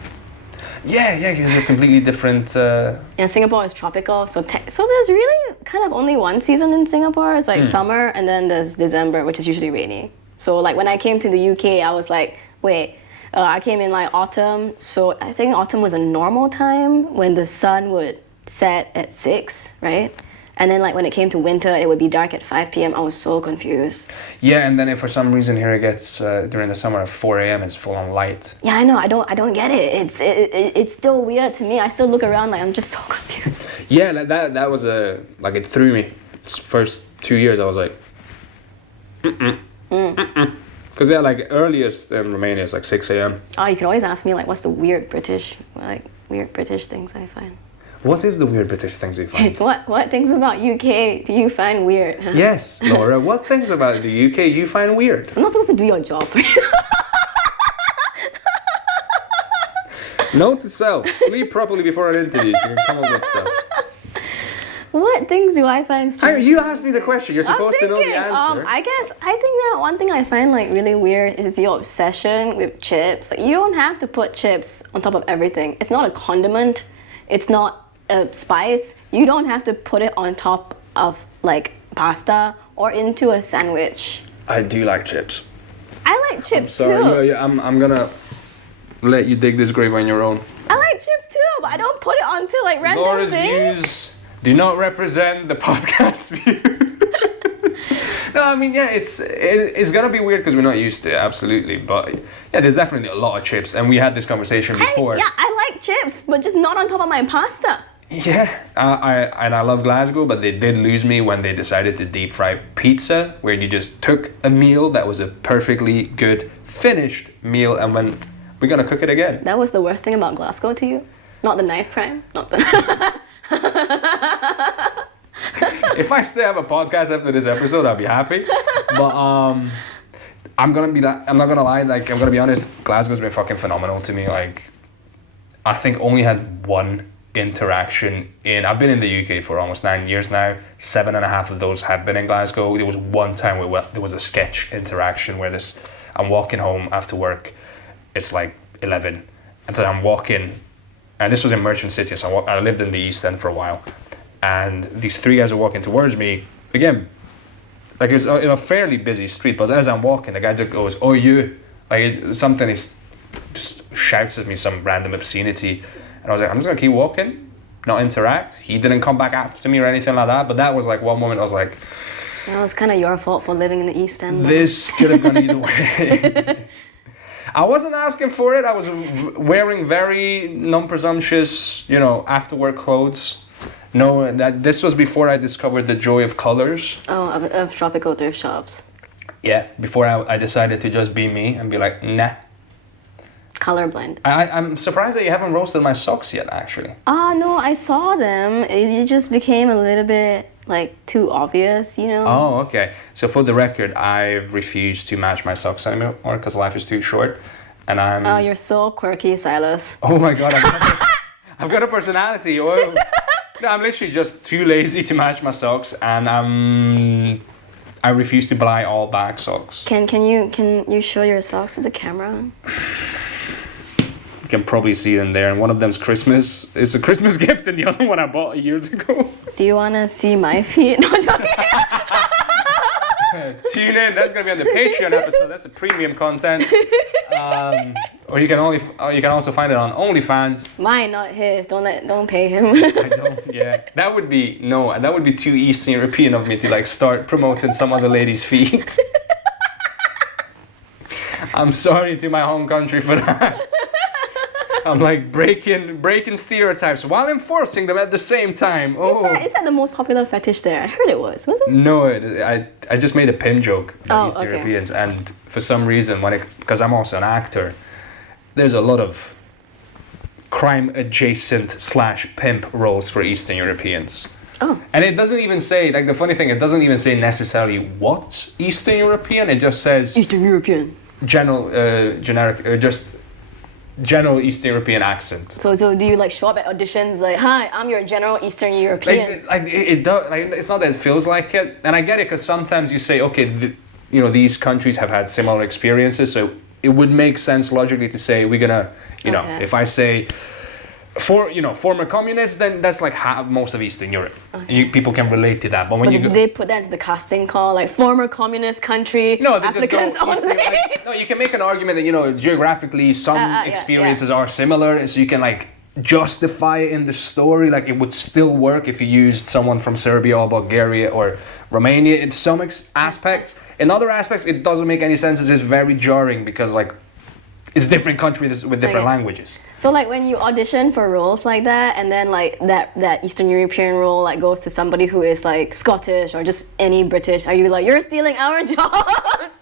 Yeah, because they're completely different. Yeah, Singapore is tropical, so there's really kind of only one season in Singapore. It's like summer, and then there's December, which is usually rainy. So like when I came to the UK, I was like, wait, I came in like autumn. So I think autumn was a normal time when the sun would set at 6, right? And then like when it came to winter, it would be dark at 5 p.m. I was so confused. Yeah, and then if for some reason here it gets during the summer at 4 a.m. it's full on light. Yeah, I know. I don't get it. It's still weird to me. I still look around like I'm just so confused. Yeah, that was like it threw me. First 2 years I was like, because yeah, like earliest in Romania is like 6 a.m. Oh, you can always ask me like, what's the weird British things I find? What is the weird British things you find? What things about UK do you find weird? Huh? Yes, Laura, what things about the UK you find weird? I'm not supposed to do your job. Note to self, sleep properly before an interview so you can come up with stuff. What things do I find strange? You asked me the question, you're supposed to know the answer. I think that one thing I find like really weird is your obsession with chips. Like you don't have to put chips on top of everything. It's not a condiment. It's not a spice. You don't have to put it on top of like pasta or into a sandwich. I do like chips. I like chips Sorry, too. yeah, I'm gonna let you dig this grave on your own. I like chips too, but I don't put it onto like random Laura's things. views do not represent the podcast view. No, I mean, yeah, it's gonna be weird because we're not used to it, absolutely. But yeah, there's definitely a lot of chips, and we had this conversation before. I like chips, but just not on top of my pasta. Yeah, I love Glasgow, but they did lose me when they decided to deep fry pizza, where you just took a meal that was a perfectly good finished meal and went, we're gonna cook it again. That was the worst thing about Glasgow to you? Not the knife crime? Not the... If I still have a podcast after this episode, I'll be happy. But I'm not gonna lie, like I'm gonna be honest, Glasgow's been fucking phenomenal to me. Like I think only had one interaction I've been in the UK for almost 9 years now. 7.5 of those have been in Glasgow. There was one time where there was a sketch interaction where I'm walking home after work, it's like 11, and then I'm walking, and this was in Merchant City, so I lived in the East End for a while, and these 3 guys are walking towards me, again, like it's in a fairly busy street, but as I'm walking, the guy just goes, "Oh, you," like something is just shouts at me some random obscenity, and I was like, I'm just gonna keep walking, not interact. He didn't come back after me or anything like that, but that was like one moment I was like, well, it's kind of your fault for living in the East End. This could have gone either way. I wasn't asking for it. I was wearing very non-presumptuous, after work clothes. No, this was before I discovered the joy of colors. Oh, of tropical thrift shops. Yeah, before I decided to just be me and be like, nah. Colorblind. I'm surprised that you haven't roasted my socks yet, actually. No, I saw them. It just became a little bit like too obvious, Oh, okay. So for the record, I refuse to match my socks anymore because life is too short, and I'm. Oh, you're so quirky, Sylas. Oh my god, I've got a personality. Oh. No, I'm literally just too lazy to match my socks, and I refuse to buy all bag socks. Can you show your socks to the camera? You can probably see them there, and one of them's Christmas. It's a Christmas gift, and the other one I bought years ago. Do you want to see my feet? No, joking. Tune in. That's gonna be on the Patreon episode. That's a premium content. Or you can also find it on OnlyFans. Mine, not his. Don't pay him. I don't. Yeah, that would be too Eastern European of me to like start promoting some other lady's feet. I'm sorry to my home country for that. I'm like breaking stereotypes while enforcing them at the same time. Oh, is that the most popular fetish there? I heard it was it? No, I just made a pimp joke about East okay. Europeans, and for some reason because I'm also an actor, there's a lot of crime adjacent / pimp roles for Eastern Europeans. Oh. And it doesn't even say, like the funny thing, it doesn't even say necessarily what Eastern European, it just says Eastern European. Just general Eastern European accent. So do you like show up at auditions like, hi, I'm your general Eastern European? It does, like, it's not that it feels like it, and I get it because sometimes you say, okay, these countries have had similar experiences, so it would make sense logically to say we're gonna, Okay. if I say former communists, then that's like most of Eastern Europe. Okay. People can relate to that, but when But you go, they put that into the casting call, like former communist country, no, they applicants just go only. no, you can make an argument that geographically some yeah, experiences are similar, and so you can like justify it in the story. Like it would still work if you used someone from Serbia or Bulgaria or Romania in some aspects. In other aspects, it doesn't make any sense. It's just very jarring because like it's different countries with different Okay. languages. So like when you audition for roles like that, and then like that Eastern European role like goes to somebody who is like Scottish or just any British, are you like, you're stealing our jobs?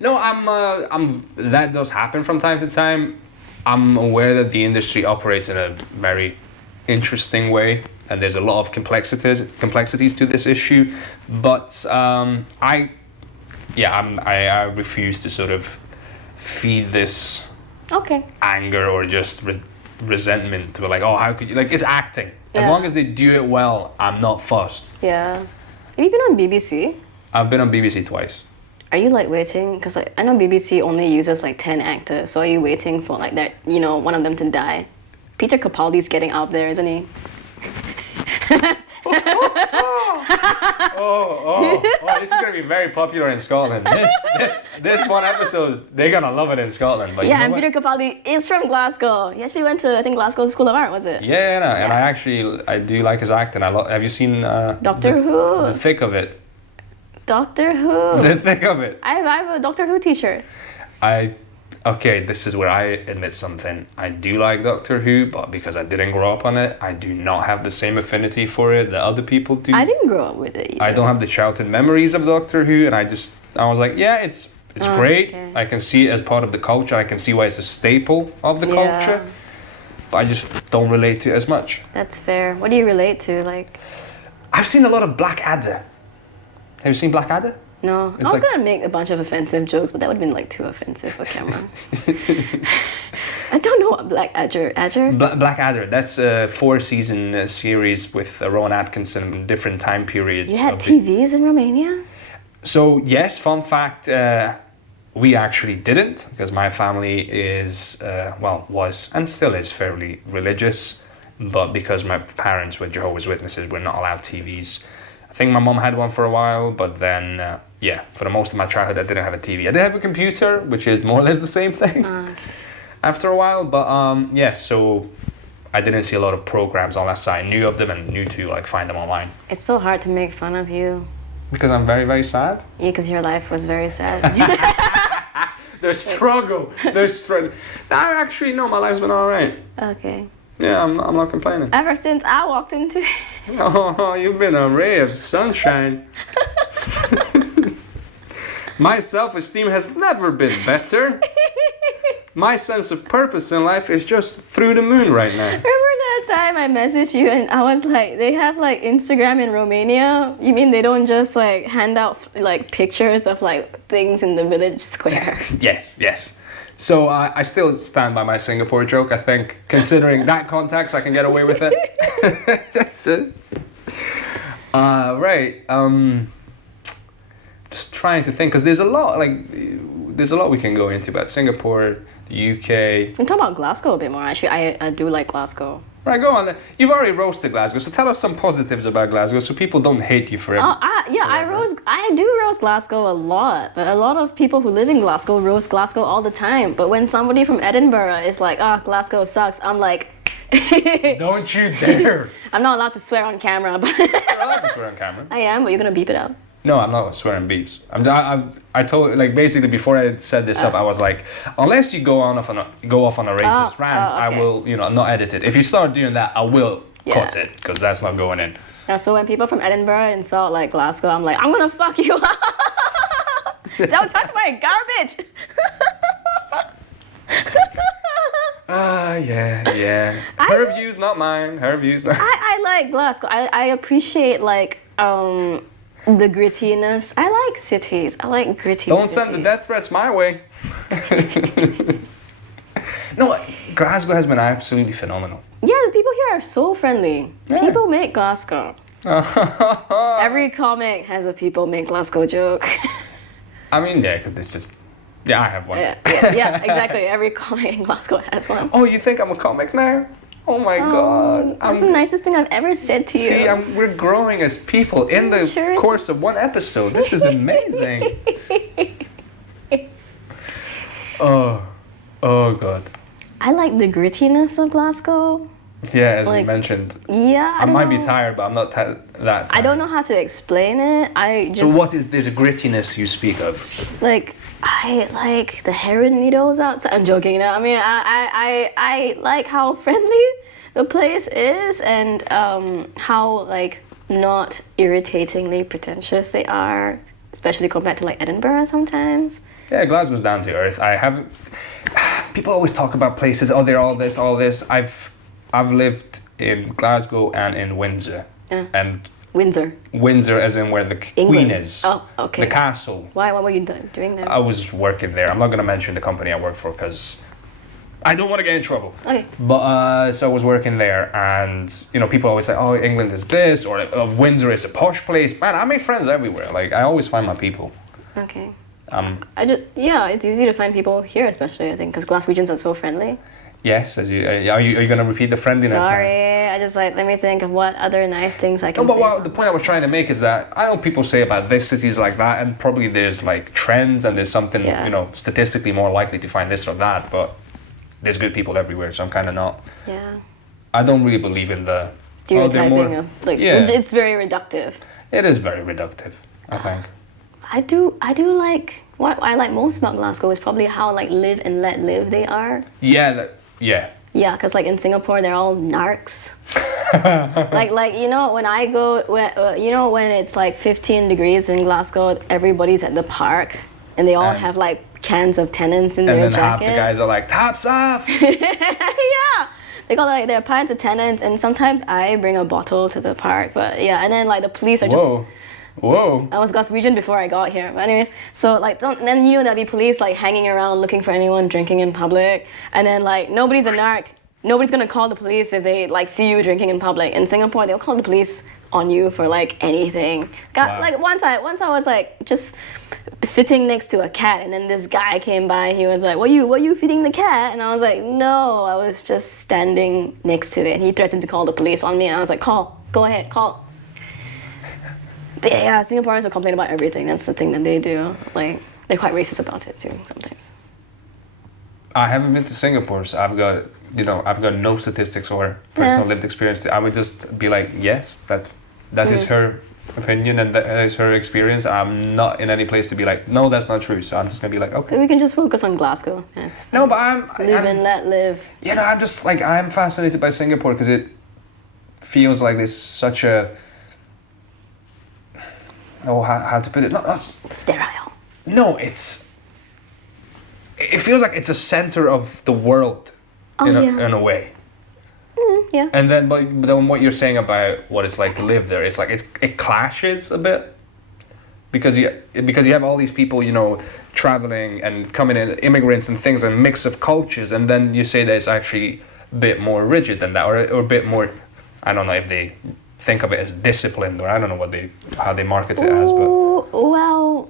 No, I'm. That does happen from time to time. I'm aware that the industry operates in a very interesting way, and there's a lot of complexities to this issue. But I refuse to sort of feed this Okay. anger or just resentment to like, oh, how could you, like, it's acting. As Yeah. long as they do it well, I'm not fussed. Yeah. Have you been on BBC? I've been on BBC twice. Are you like waiting? Because like, I know BBC only uses like 10 actors, so are you waiting for like that, one of them to die? Peter Capaldi's getting out there, isn't he? Oh, this is gonna be very popular in Scotland. This one episode, they're gonna love it in Scotland. But Yeah, you know and what? Peter Capaldi is from Glasgow. He actually went to, I think, Glasgow School of Art, was it? Yeah, no, and I do like his acting. Have you seen Doctor Who? The Thick of It? Doctor Who. The Thick of It. I have a Doctor Who t-shirt. Okay, this is where I admit something. I do like Doctor Who, but because I didn't grow up on it, I do not have the same affinity for it that other people do. I didn't grow up with it either. I don't have the childhood memories of Doctor Who, and I was like, yeah, it's great. Okay. I can see it as part of the culture. I can see why it's a staple of the culture, but I just don't relate to it as much. That's fair. What do you relate to? Like, I've seen a lot of Blackadder. Have you seen Blackadder? no. It's I was like- gonna make a bunch of offensive jokes, but that would have been like too offensive for camera. I don't know what Adger? Blackadder. That's a 4-season series with Rowan Atkinson in different time periods. You had of the- TVs in Romania? So yes, fun fact, we actually didn't, because my family is, was and still is fairly religious, but because my parents were Jehovah's Witnesses, we're not allowed TVs. I think my mom had one for a while, but then, for the most of my childhood, I didn't have a TV. I did have a computer, which is more or less the same thing after a while, but so I didn't see a lot of programs unless I knew of them and knew to like find them online. It's so hard to make fun of you. Because I'm very, very sad. Yeah, because your life was very sad. There's struggle. Actually, no, my life's been all right. Okay. Yeah, I'm not complaining. Ever since I walked into Oh, you've been a ray of sunshine. My self-esteem has never been better. My sense of purpose in life is just through the moon right now. Remember that time I messaged you and I was like, they have like Instagram in Romania? You mean they don't just like hand out like pictures of like things in the village square? Yes. So I still stand by my Singapore joke. I think, considering that context, I can get away with it. That's it. Right. Just trying to think, because there's a lot we can go into about Singapore, the UK. We can talk about Glasgow a bit more. Actually, I do like Glasgow. Right, go on. You've already roasted Glasgow, so tell us some positives about Glasgow, so people don't hate you forever. I do roast Glasgow a lot, but a lot of people who live in Glasgow roast Glasgow all the time. But when somebody from Edinburgh is like, Glasgow sucks, I'm like, Don't you dare! I'm not allowed to swear on camera, but You're allowed to swear on camera. I am, but you're gonna beep it out. No, I'm not swearing beeps. I told, like, basically before I set this up, I was like, unless you go off on a racist rant, okay. I will, not edit it. If you start doing that, I will cut Yeah. it, because that's not going in. Yeah, so when people from Edinburgh insult like Glasgow, I'm like, I'm gonna fuck you up. Don't touch my garbage. Yeah. Her views, not mine. Her views. I like Glasgow. I appreciate like the grittiness. I like cities. I like gritty. Don't send the death threats my way. No, Glasgow has been absolutely phenomenal. Yeah, the people here are so friendly. Yeah. People make Glasgow. Every comic has a people make Glasgow joke. I mean, yeah, because it's just... Yeah, I have one. Yeah, exactly. Every comic in Glasgow has one. Oh, you think I'm a comic now? Oh my god. That's the nicest thing I've ever said to you. See, we're growing as people in the Sure. course of one episode. This is amazing. Oh god. I like the grittiness of Glasgow. Yeah, as you Like, mentioned. Yeah, I might be know. tired, but I'm not that tired. I don't know how to explain it. I So just what is this grittiness you speak of? like I like the heron needles outside. I'm joking. You know? I mean, I like how friendly the place is and how like not irritatingly pretentious they are, especially compared to like Edinburgh sometimes. Yeah, Glasgow's down to earth. I haven't... People always talk about places, oh, they're all this. I've lived in Glasgow and in Windsor. Yeah. And Windsor. as in where the Queen England. is. Oh, okay. The castle. Why? What were you doing there? I was working there. I'm not going to mention the company I work for because I don't want to get in trouble. Okay. But so I was working there, and you know, people always say, "Oh, England is this," or "Windsor is a posh place." Man, I make friends everywhere. Like I always find my people. Okay. Um, It's easy to find people here, especially I think, because Glaswegians are so friendly. yes, are you going to repeat the friendliness? now? Sorry, I just like let me think of what other nice things I can. No, but say well, about the point I was trying to make is that I know people say about this cities like that, and probably there's like trends, and there's something Yeah. you know statistically more likely to find this or that, but there's good people everywhere, so I'm kind of not. Yeah. I don't really believe in the Stereotyping of like Yeah. it's very reductive. It is very reductive, I think. I do like what I like most about Glasgow is probably how like live and let live they are. Yeah, yeah. Yeah, because like in Singapore they're all narcs. like you know when I go you know when it's like 15 degrees in Glasgow, everybody's at the park and they all And- have like cans of Tennent's in And their then half jacket. the guys are like, "Tops off!" Yeah, they got like their pints of Tennent's, and sometimes I bring a bottle to the park. But yeah, and then like the police are just. Whoa. I was Glaswegian before I got here. But anyways, so like then you know there'll be police like hanging around looking for anyone drinking in public, and then like nobody's a narc. Nobody's gonna call the police if they like see you drinking in public. In Singapore, they'll call the police on you for like anything. Wow. Like once I was like just sitting next to a cat, and then this guy came by. He was like, "What you feeding the cat?" And I was like, "No, I was just standing next to it." And he threatened to call the police on me, and I was like, "Go ahead, call." Yeah, Singaporeans will complain about everything. That's the thing that they do. Like they're quite racist about it too sometimes. I haven't been to Singapore, so I've got no statistics or personal lived experience. I would just be like, yes, that is her opinion and that is her experience. I'm not in any place to be like, no, that's not true. So I'm just gonna be like, okay. We can just focus on Glasgow. That's No, but live and let live. You know, I'm just like I'm fascinated by Singapore because it feels like there's such a how to put it? Not Sterile. no, it feels like it's a center of the world in a way. Yeah. And then, but then what you're saying about what it's like to live there, it's like it clashes a bit because you have all these people, you know, traveling and coming in, immigrants and things, a mix of cultures, and then you say that it's actually a bit more rigid than that, or a bit more. I don't know if they think of it as disciplined, or I don't know how they market it as, but Well,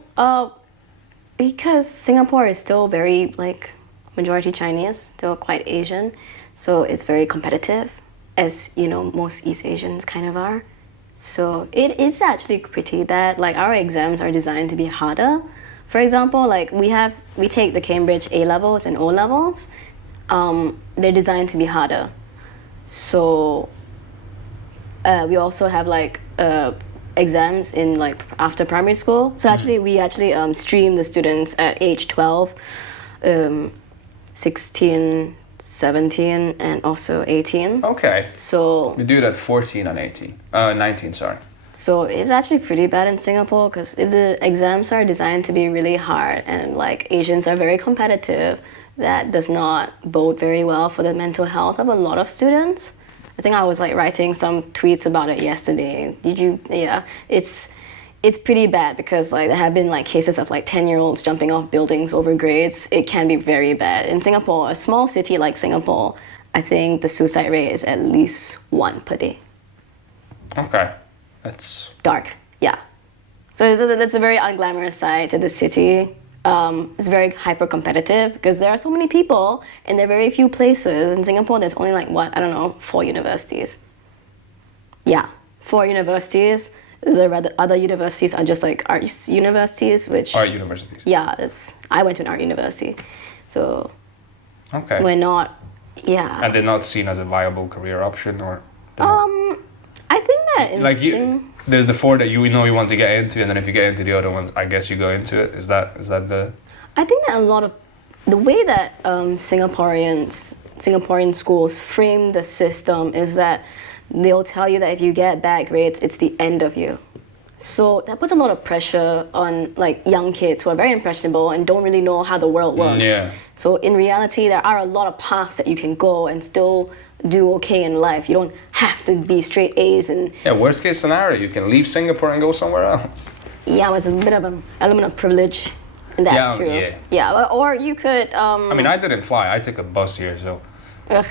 because Singapore is still very like majority Chinese, still quite Asian, so it's very competitive, as you know most East Asians kind of are. So it is actually pretty bad. Like our exams are designed to be harder. For example, like we take the Cambridge A levels and O levels. They're designed to be harder. So we also have like exams in like after primary school. So actually we stream the students at age 12, 16, 17, and also 18. okay. So We do it at 14 and 19, sorry. So it's actually pretty bad in Singapore because if the exams are designed to be really hard and like Asians are very competitive, that does not bode very well for the mental health of a lot of students. I think I was like writing some tweets about it yesterday. Did you? Yeah, it's pretty bad because like there have been like cases of like 10-year-olds jumping off buildings over grades. It can be very bad. In Singapore, a small city like Singapore, I think the suicide rate is at least 1 per day. Okay, that's Dark, yeah. So that's a very unglamorous side to the city. It's very hyper competitive because there are so many people and there are very few places. In Singapore, there's only like what, I don't know, 4 universities. Yeah, 4 universities. The other universities are just like art universities, which art universities. yeah, I went to an art university, so Okay. we're not. Yeah. And they're not seen as a viable career option, or I think that in like there's the 4 that you know you want to get into, and then if you get into the other ones, I guess you go into it. Is that the? I think that a lot of the way that Singaporean schools frame the system is that they'll tell you that if you get bad grades, it's the end of you. So that puts a lot of pressure on like young kids who are very impressionable and don't really know how the world works. Yeah. So in reality, there are a lot of paths that you can go and still do okay in life. You don't have to be straight A's and Yeah, worst case scenario, you can leave Singapore and go somewhere else. yeah, it's a bit of an element of privilege in that Yeah, too. yeah. Yeah, or you could. I mean, I didn't fly. I took a bus here, so. Ugh.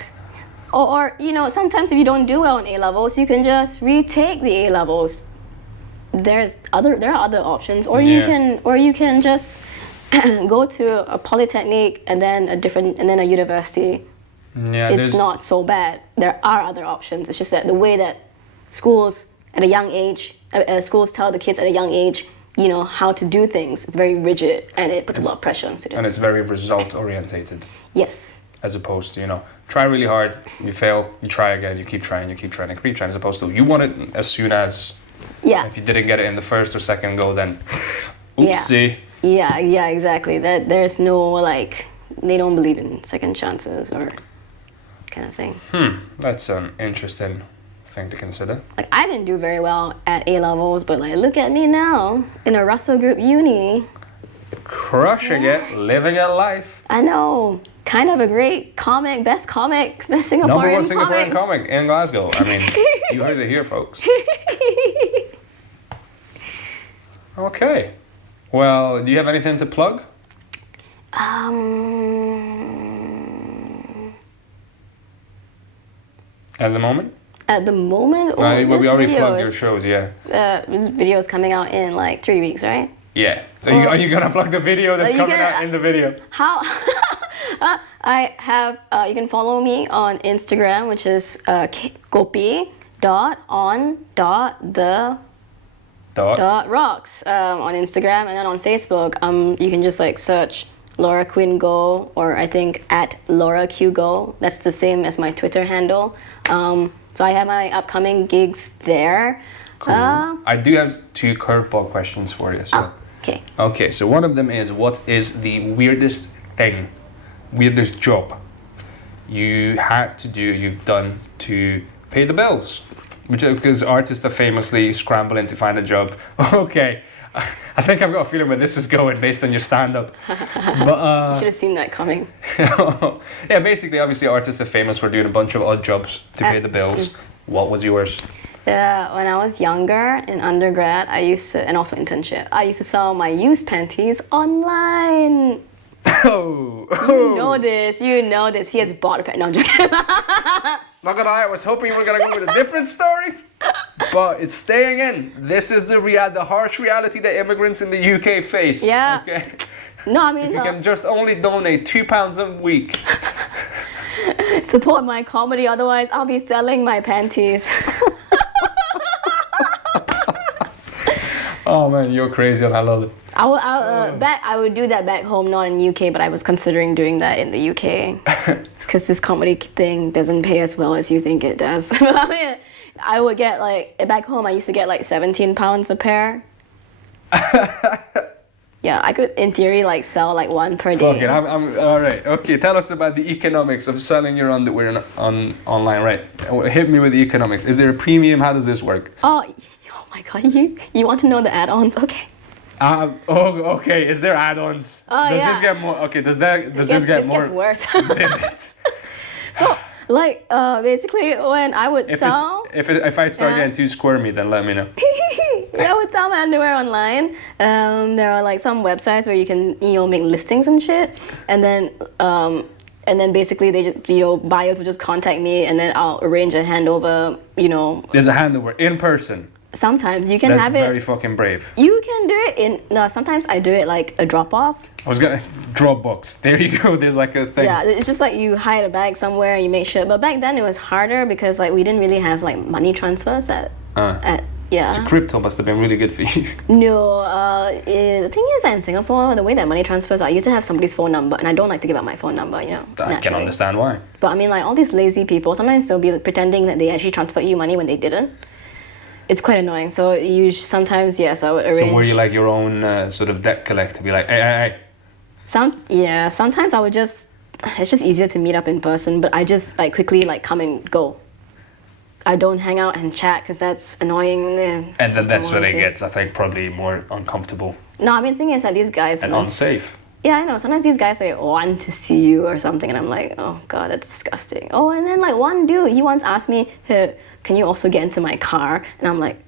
Or you know, sometimes if you don't do well in A levels, you can just retake the A levels. There are other options, or you can just go to a polytechnic and then a university. Yeah, It's not so bad. There are other options. It's just that the way that schools at a young age, schools tell the kids at a young age, you know, how to do things. It's very rigid and it puts a lot of pressure on students. And it's very result orientated, Yes. as opposed to, you know, try really hard, you fail, you try again, you keep trying, as opposed to you want it as soon as. Yeah. If you didn't get it in the first or second go, then oopsie. Yeah, exactly. That there's no like they don't believe in second chances or kind of thing. That's an interesting thing to consider. Like I didn't do very well at A levels, but like look at me now in a Russell Group uni. Crushing it, living a life. I know. Kind of a great comic, best Singaporean Number 1 Singaporean comic. comic in Glasgow. I mean, you heard it here, folks. Okay. Well, do you have anything to plug? At the moment? At the moment, or Well, we this already video plugged your is- shows, yeah. This video is coming out in like 3 weeks, right? Yeah. So are you gonna plug the video that's you coming gonna- out in the video? How? I have. You can follow me on Instagram, which is kopi.on.the.rocks on Instagram, and then on Facebook, you can just like search Laura Quinn Goh, or I think at Laura Q Goh. That's the same as my Twitter handle. So I have my upcoming gigs there. Cool. I do have 2 curveball questions for you. So. Okay. Okay, so one of them is, what is the weirdest job you've done to pay the bills? Because artists are famously scrambling to find a job. Okay, I think I've got a feeling where this is going based on your stand-up. But Should have seen that coming. yeah, basically, obviously, artists are famous for doing a bunch of odd jobs to pay the bills. What was yours? When I was younger in undergrad, and also internship, I used to sell my used panties online. Oh, You know this. He has bought a panty. No, I'm joking. not gonna lie, I was hoping you were gonna go with a different story, but it's staying in. This is the harsh reality that immigrants in the UK face. Yeah. Okay. No, I mean, If you can just only donate £2 a week. support my comedy. Otherwise, I'll be selling my panties. Oh man, you're crazy and I love it. I would do that back home, not in UK, but I was considering doing that in the UK because this comedy thing doesn't pay as well as you think it does. I mean, I would get like back home. I used to get like £17 a pair. Yeah, I could in theory like sell like 1 per day. Fuck it, I'm all right. Okay, tell us about the economics of selling your underwear online. Right, hit me with the economics. Is there a premium? How does this work? Oh my God, you want to know the add-ons? Okay. Okay. Is there add-ons? Oh, Does yeah. this get more? Okay. Does this get more? Gets worse. So Like basically when I would sell. If I start Yeah. getting too squirmy, then let me know. Yeah, I would sell my underwear online. There are like some websites where you can make listings and shit, and then basically they just buyers would just contact me, and then I'll arrange a handover. There's a handover in person. Sometimes you can That's have very it. fucking brave. You can do it in. No, sometimes I do it like a drop off. I was gonna Dropbox. There you go. There's like a thing. Yeah, it's just like you hide a bag somewhere and you make sure. But back then it was harder because like we didn't really have like money transfers at yeah. So crypto must have been really good for you. No, the thing is that in Singapore, the way that money transfers are, you have to have somebody's phone number, and I don't like to give out my phone number, I can naturally. understand why. But I mean, like all these lazy people, sometimes they'll be pretending that they actually transferred you money when they didn't. It's quite annoying. So you sometimes, yes, I would arrange. So were you like your own sort of debt collector? Be like, hey. Sometimes I would just. It's just easier to meet up in person, but I just like quickly like come and go. I don't hang out and chat because that's annoying. And then that's when it gets, I think, probably more uncomfortable No, I mean, the thing is that these guys. and unsafe. Yeah, I know. Sometimes these guys say, want to see you or something, and I'm like, oh god, that's disgusting. Oh, and then like one dude, he once asked me, hey, can you also get into my car? And I'm like,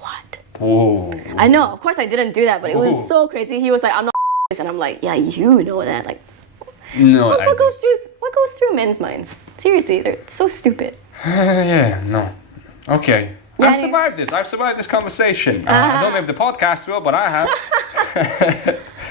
what? Whoa. I know, of course I didn't do that, but it Ooh. was so crazy. He was like, I'm not and I'm like, yeah, you know that. Like, No, what goes through men's minds? Seriously, they're so stupid. Yeah, no. Okay. Yeah, I've survived this conversation. I don't know if the podcast will, but I have.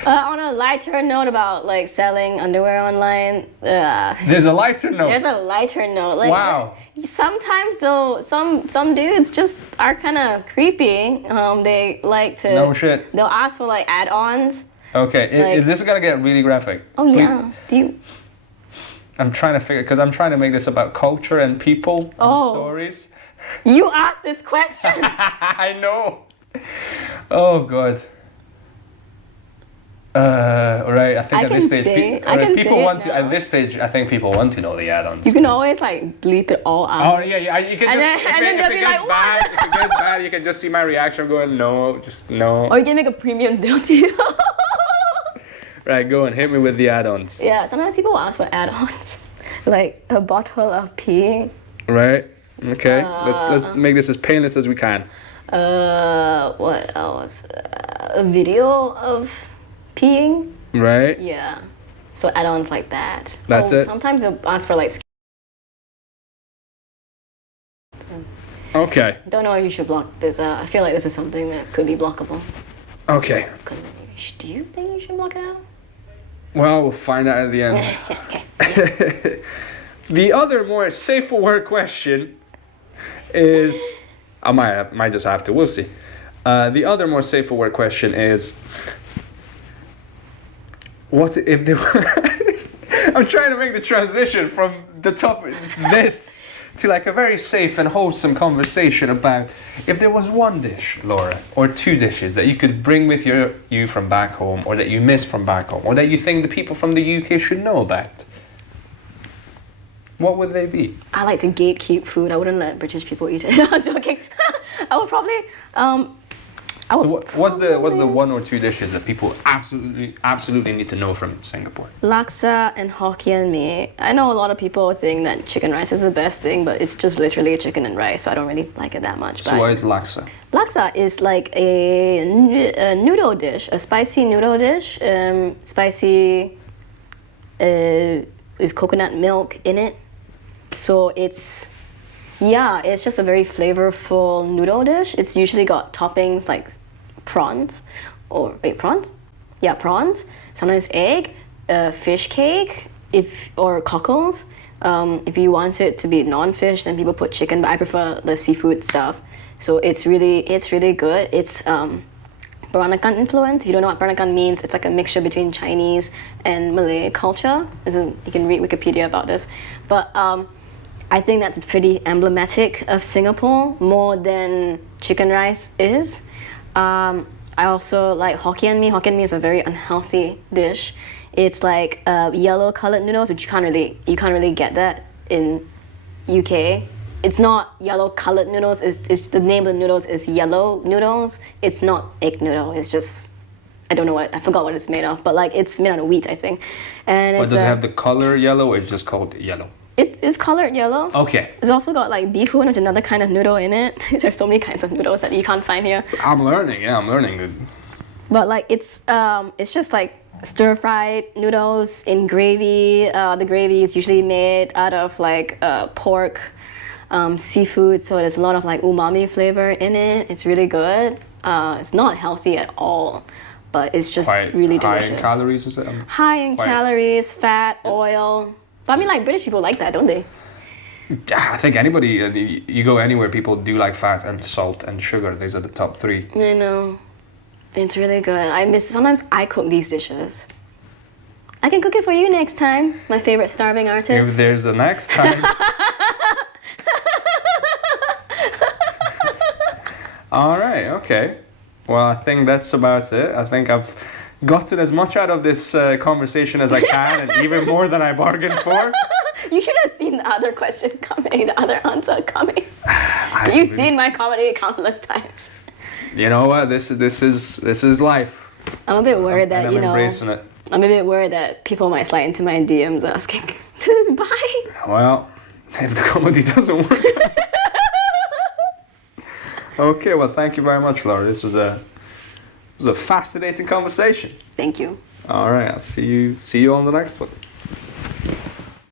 On a lighter note about like selling underwear online, There's a lighter note. there's a lighter note. Like, Wow. Sometimes though, some dudes just are kind of creepy. They like to. No shit. They'll ask for like add-ons. Okay, Like- is this gonna get really graphic? Oh yeah. Do you? I'm trying to figure, because I'm trying to make this about culture and people and Oh. stories. You asked this question. I know. Oh god. Alright, I think I at this can stage, say- I can people say it want to. now. At this stage, I think people want to know the add-ons. You can always like bleep it all out. Oh yeah, you can And just. then- and then if they'll it be gets like, bad, if it gets bad, you can just see my reaction going no, just no. Or you can make a premium deal to you. Right, go and hit me with the add-ons. Yeah, sometimes people ask for add-ons, like a bottle of pee. Right. Okay. Let's make this as painless as we can. What else? A video of peeing. Right. Yeah. So add-ons like that. That's it? Sometimes they'll ask for like. Okay. Don't know if you should block this. I feel like this is something that could be blockable. Okay. Do you think you should block it out? Well, we'll find out at the end. The other more safe for work question is, I might just have to. We'll see. The other more safe for work question is, what if there were? I'm trying to make the transition from the top this to like a very safe and wholesome conversation about if there was one dish, Laura, or two dishes that you could bring with you from back home, or that you miss from back home, or that you think the people from the UK should know about. What would they be? I like to gatekeep food. I wouldn't let British people eat it. No, I'm joking. I would probably. So what's the one or two dishes that people absolutely need to know from Singapore? Laksa and Hokkien mee. I know a lot of people think that chicken rice is the best thing, but it's just literally chicken and rice, so I don't really like it that much. So what is laksa? Laksa is like a noodle dish, a spicy noodle dish, spicy with coconut milk in it. So it's just a very flavorful noodle dish. It's usually got toppings like prawns. Yeah, prawns. Sometimes egg, fish cake, or cockles. If you want it to be non-fish, then people put chicken, but I prefer the seafood stuff. So it's really good. It's Peranakan influence. If you don't know what Peranakan means, it's like a mixture between Chinese and Malay culture. You can read Wikipedia about this. But I think that's pretty emblematic of Singapore, more than chicken rice is. I also like Hokkien mee. Hokkien mee is a very unhealthy dish. It's like yellow colored noodles, which you can't really get that in UK. It's not yellow colored noodles. It's the name of the noodles is yellow noodles. It's not egg noodle. It's just, I forgot what it's made of, but like it's made out of wheat, I think. And Or it's does it have the color yellow, or it's just called yellow? It's It's colored yellow. Okay. It's also got like bee hoon, which is another kind of noodle in it. There's so many kinds of noodles that you can't find here. I'm learning. Yeah, I'm learning. But like it's just like stir-fried noodles in gravy. The gravy is usually made out of like pork, seafood, so there's a lot of like umami flavor in it. It's really good. It's not healthy at all, but it's just Quite really high delicious. in calories, is it? High in Quite- calories, fat, oil. But I mean, like British people like that, don't they? I think anybody, you go anywhere, people do like fat and salt and sugar. These are the top three. I know. It's really good. Sometimes I cook these dishes. I can cook it for you next time. My favorite starving If artist. there's a next time. All right, okay. Well, I think that's about it. I think I've gotten as much out of this conversation as I can, and even more than I bargained for. You should have seen the other question coming, the other answer coming. You've seen my comedy countless times. You know what? This is life. I'm a bit worried And that, I'm you know, embracing it. I'm a bit worried that people might slide into my DMs asking to buy. Well, if the comedy doesn't work. Okay, well, thank you very much, Laura. This was a fascinating conversation. Thank you. All right, I'll see you on the next one.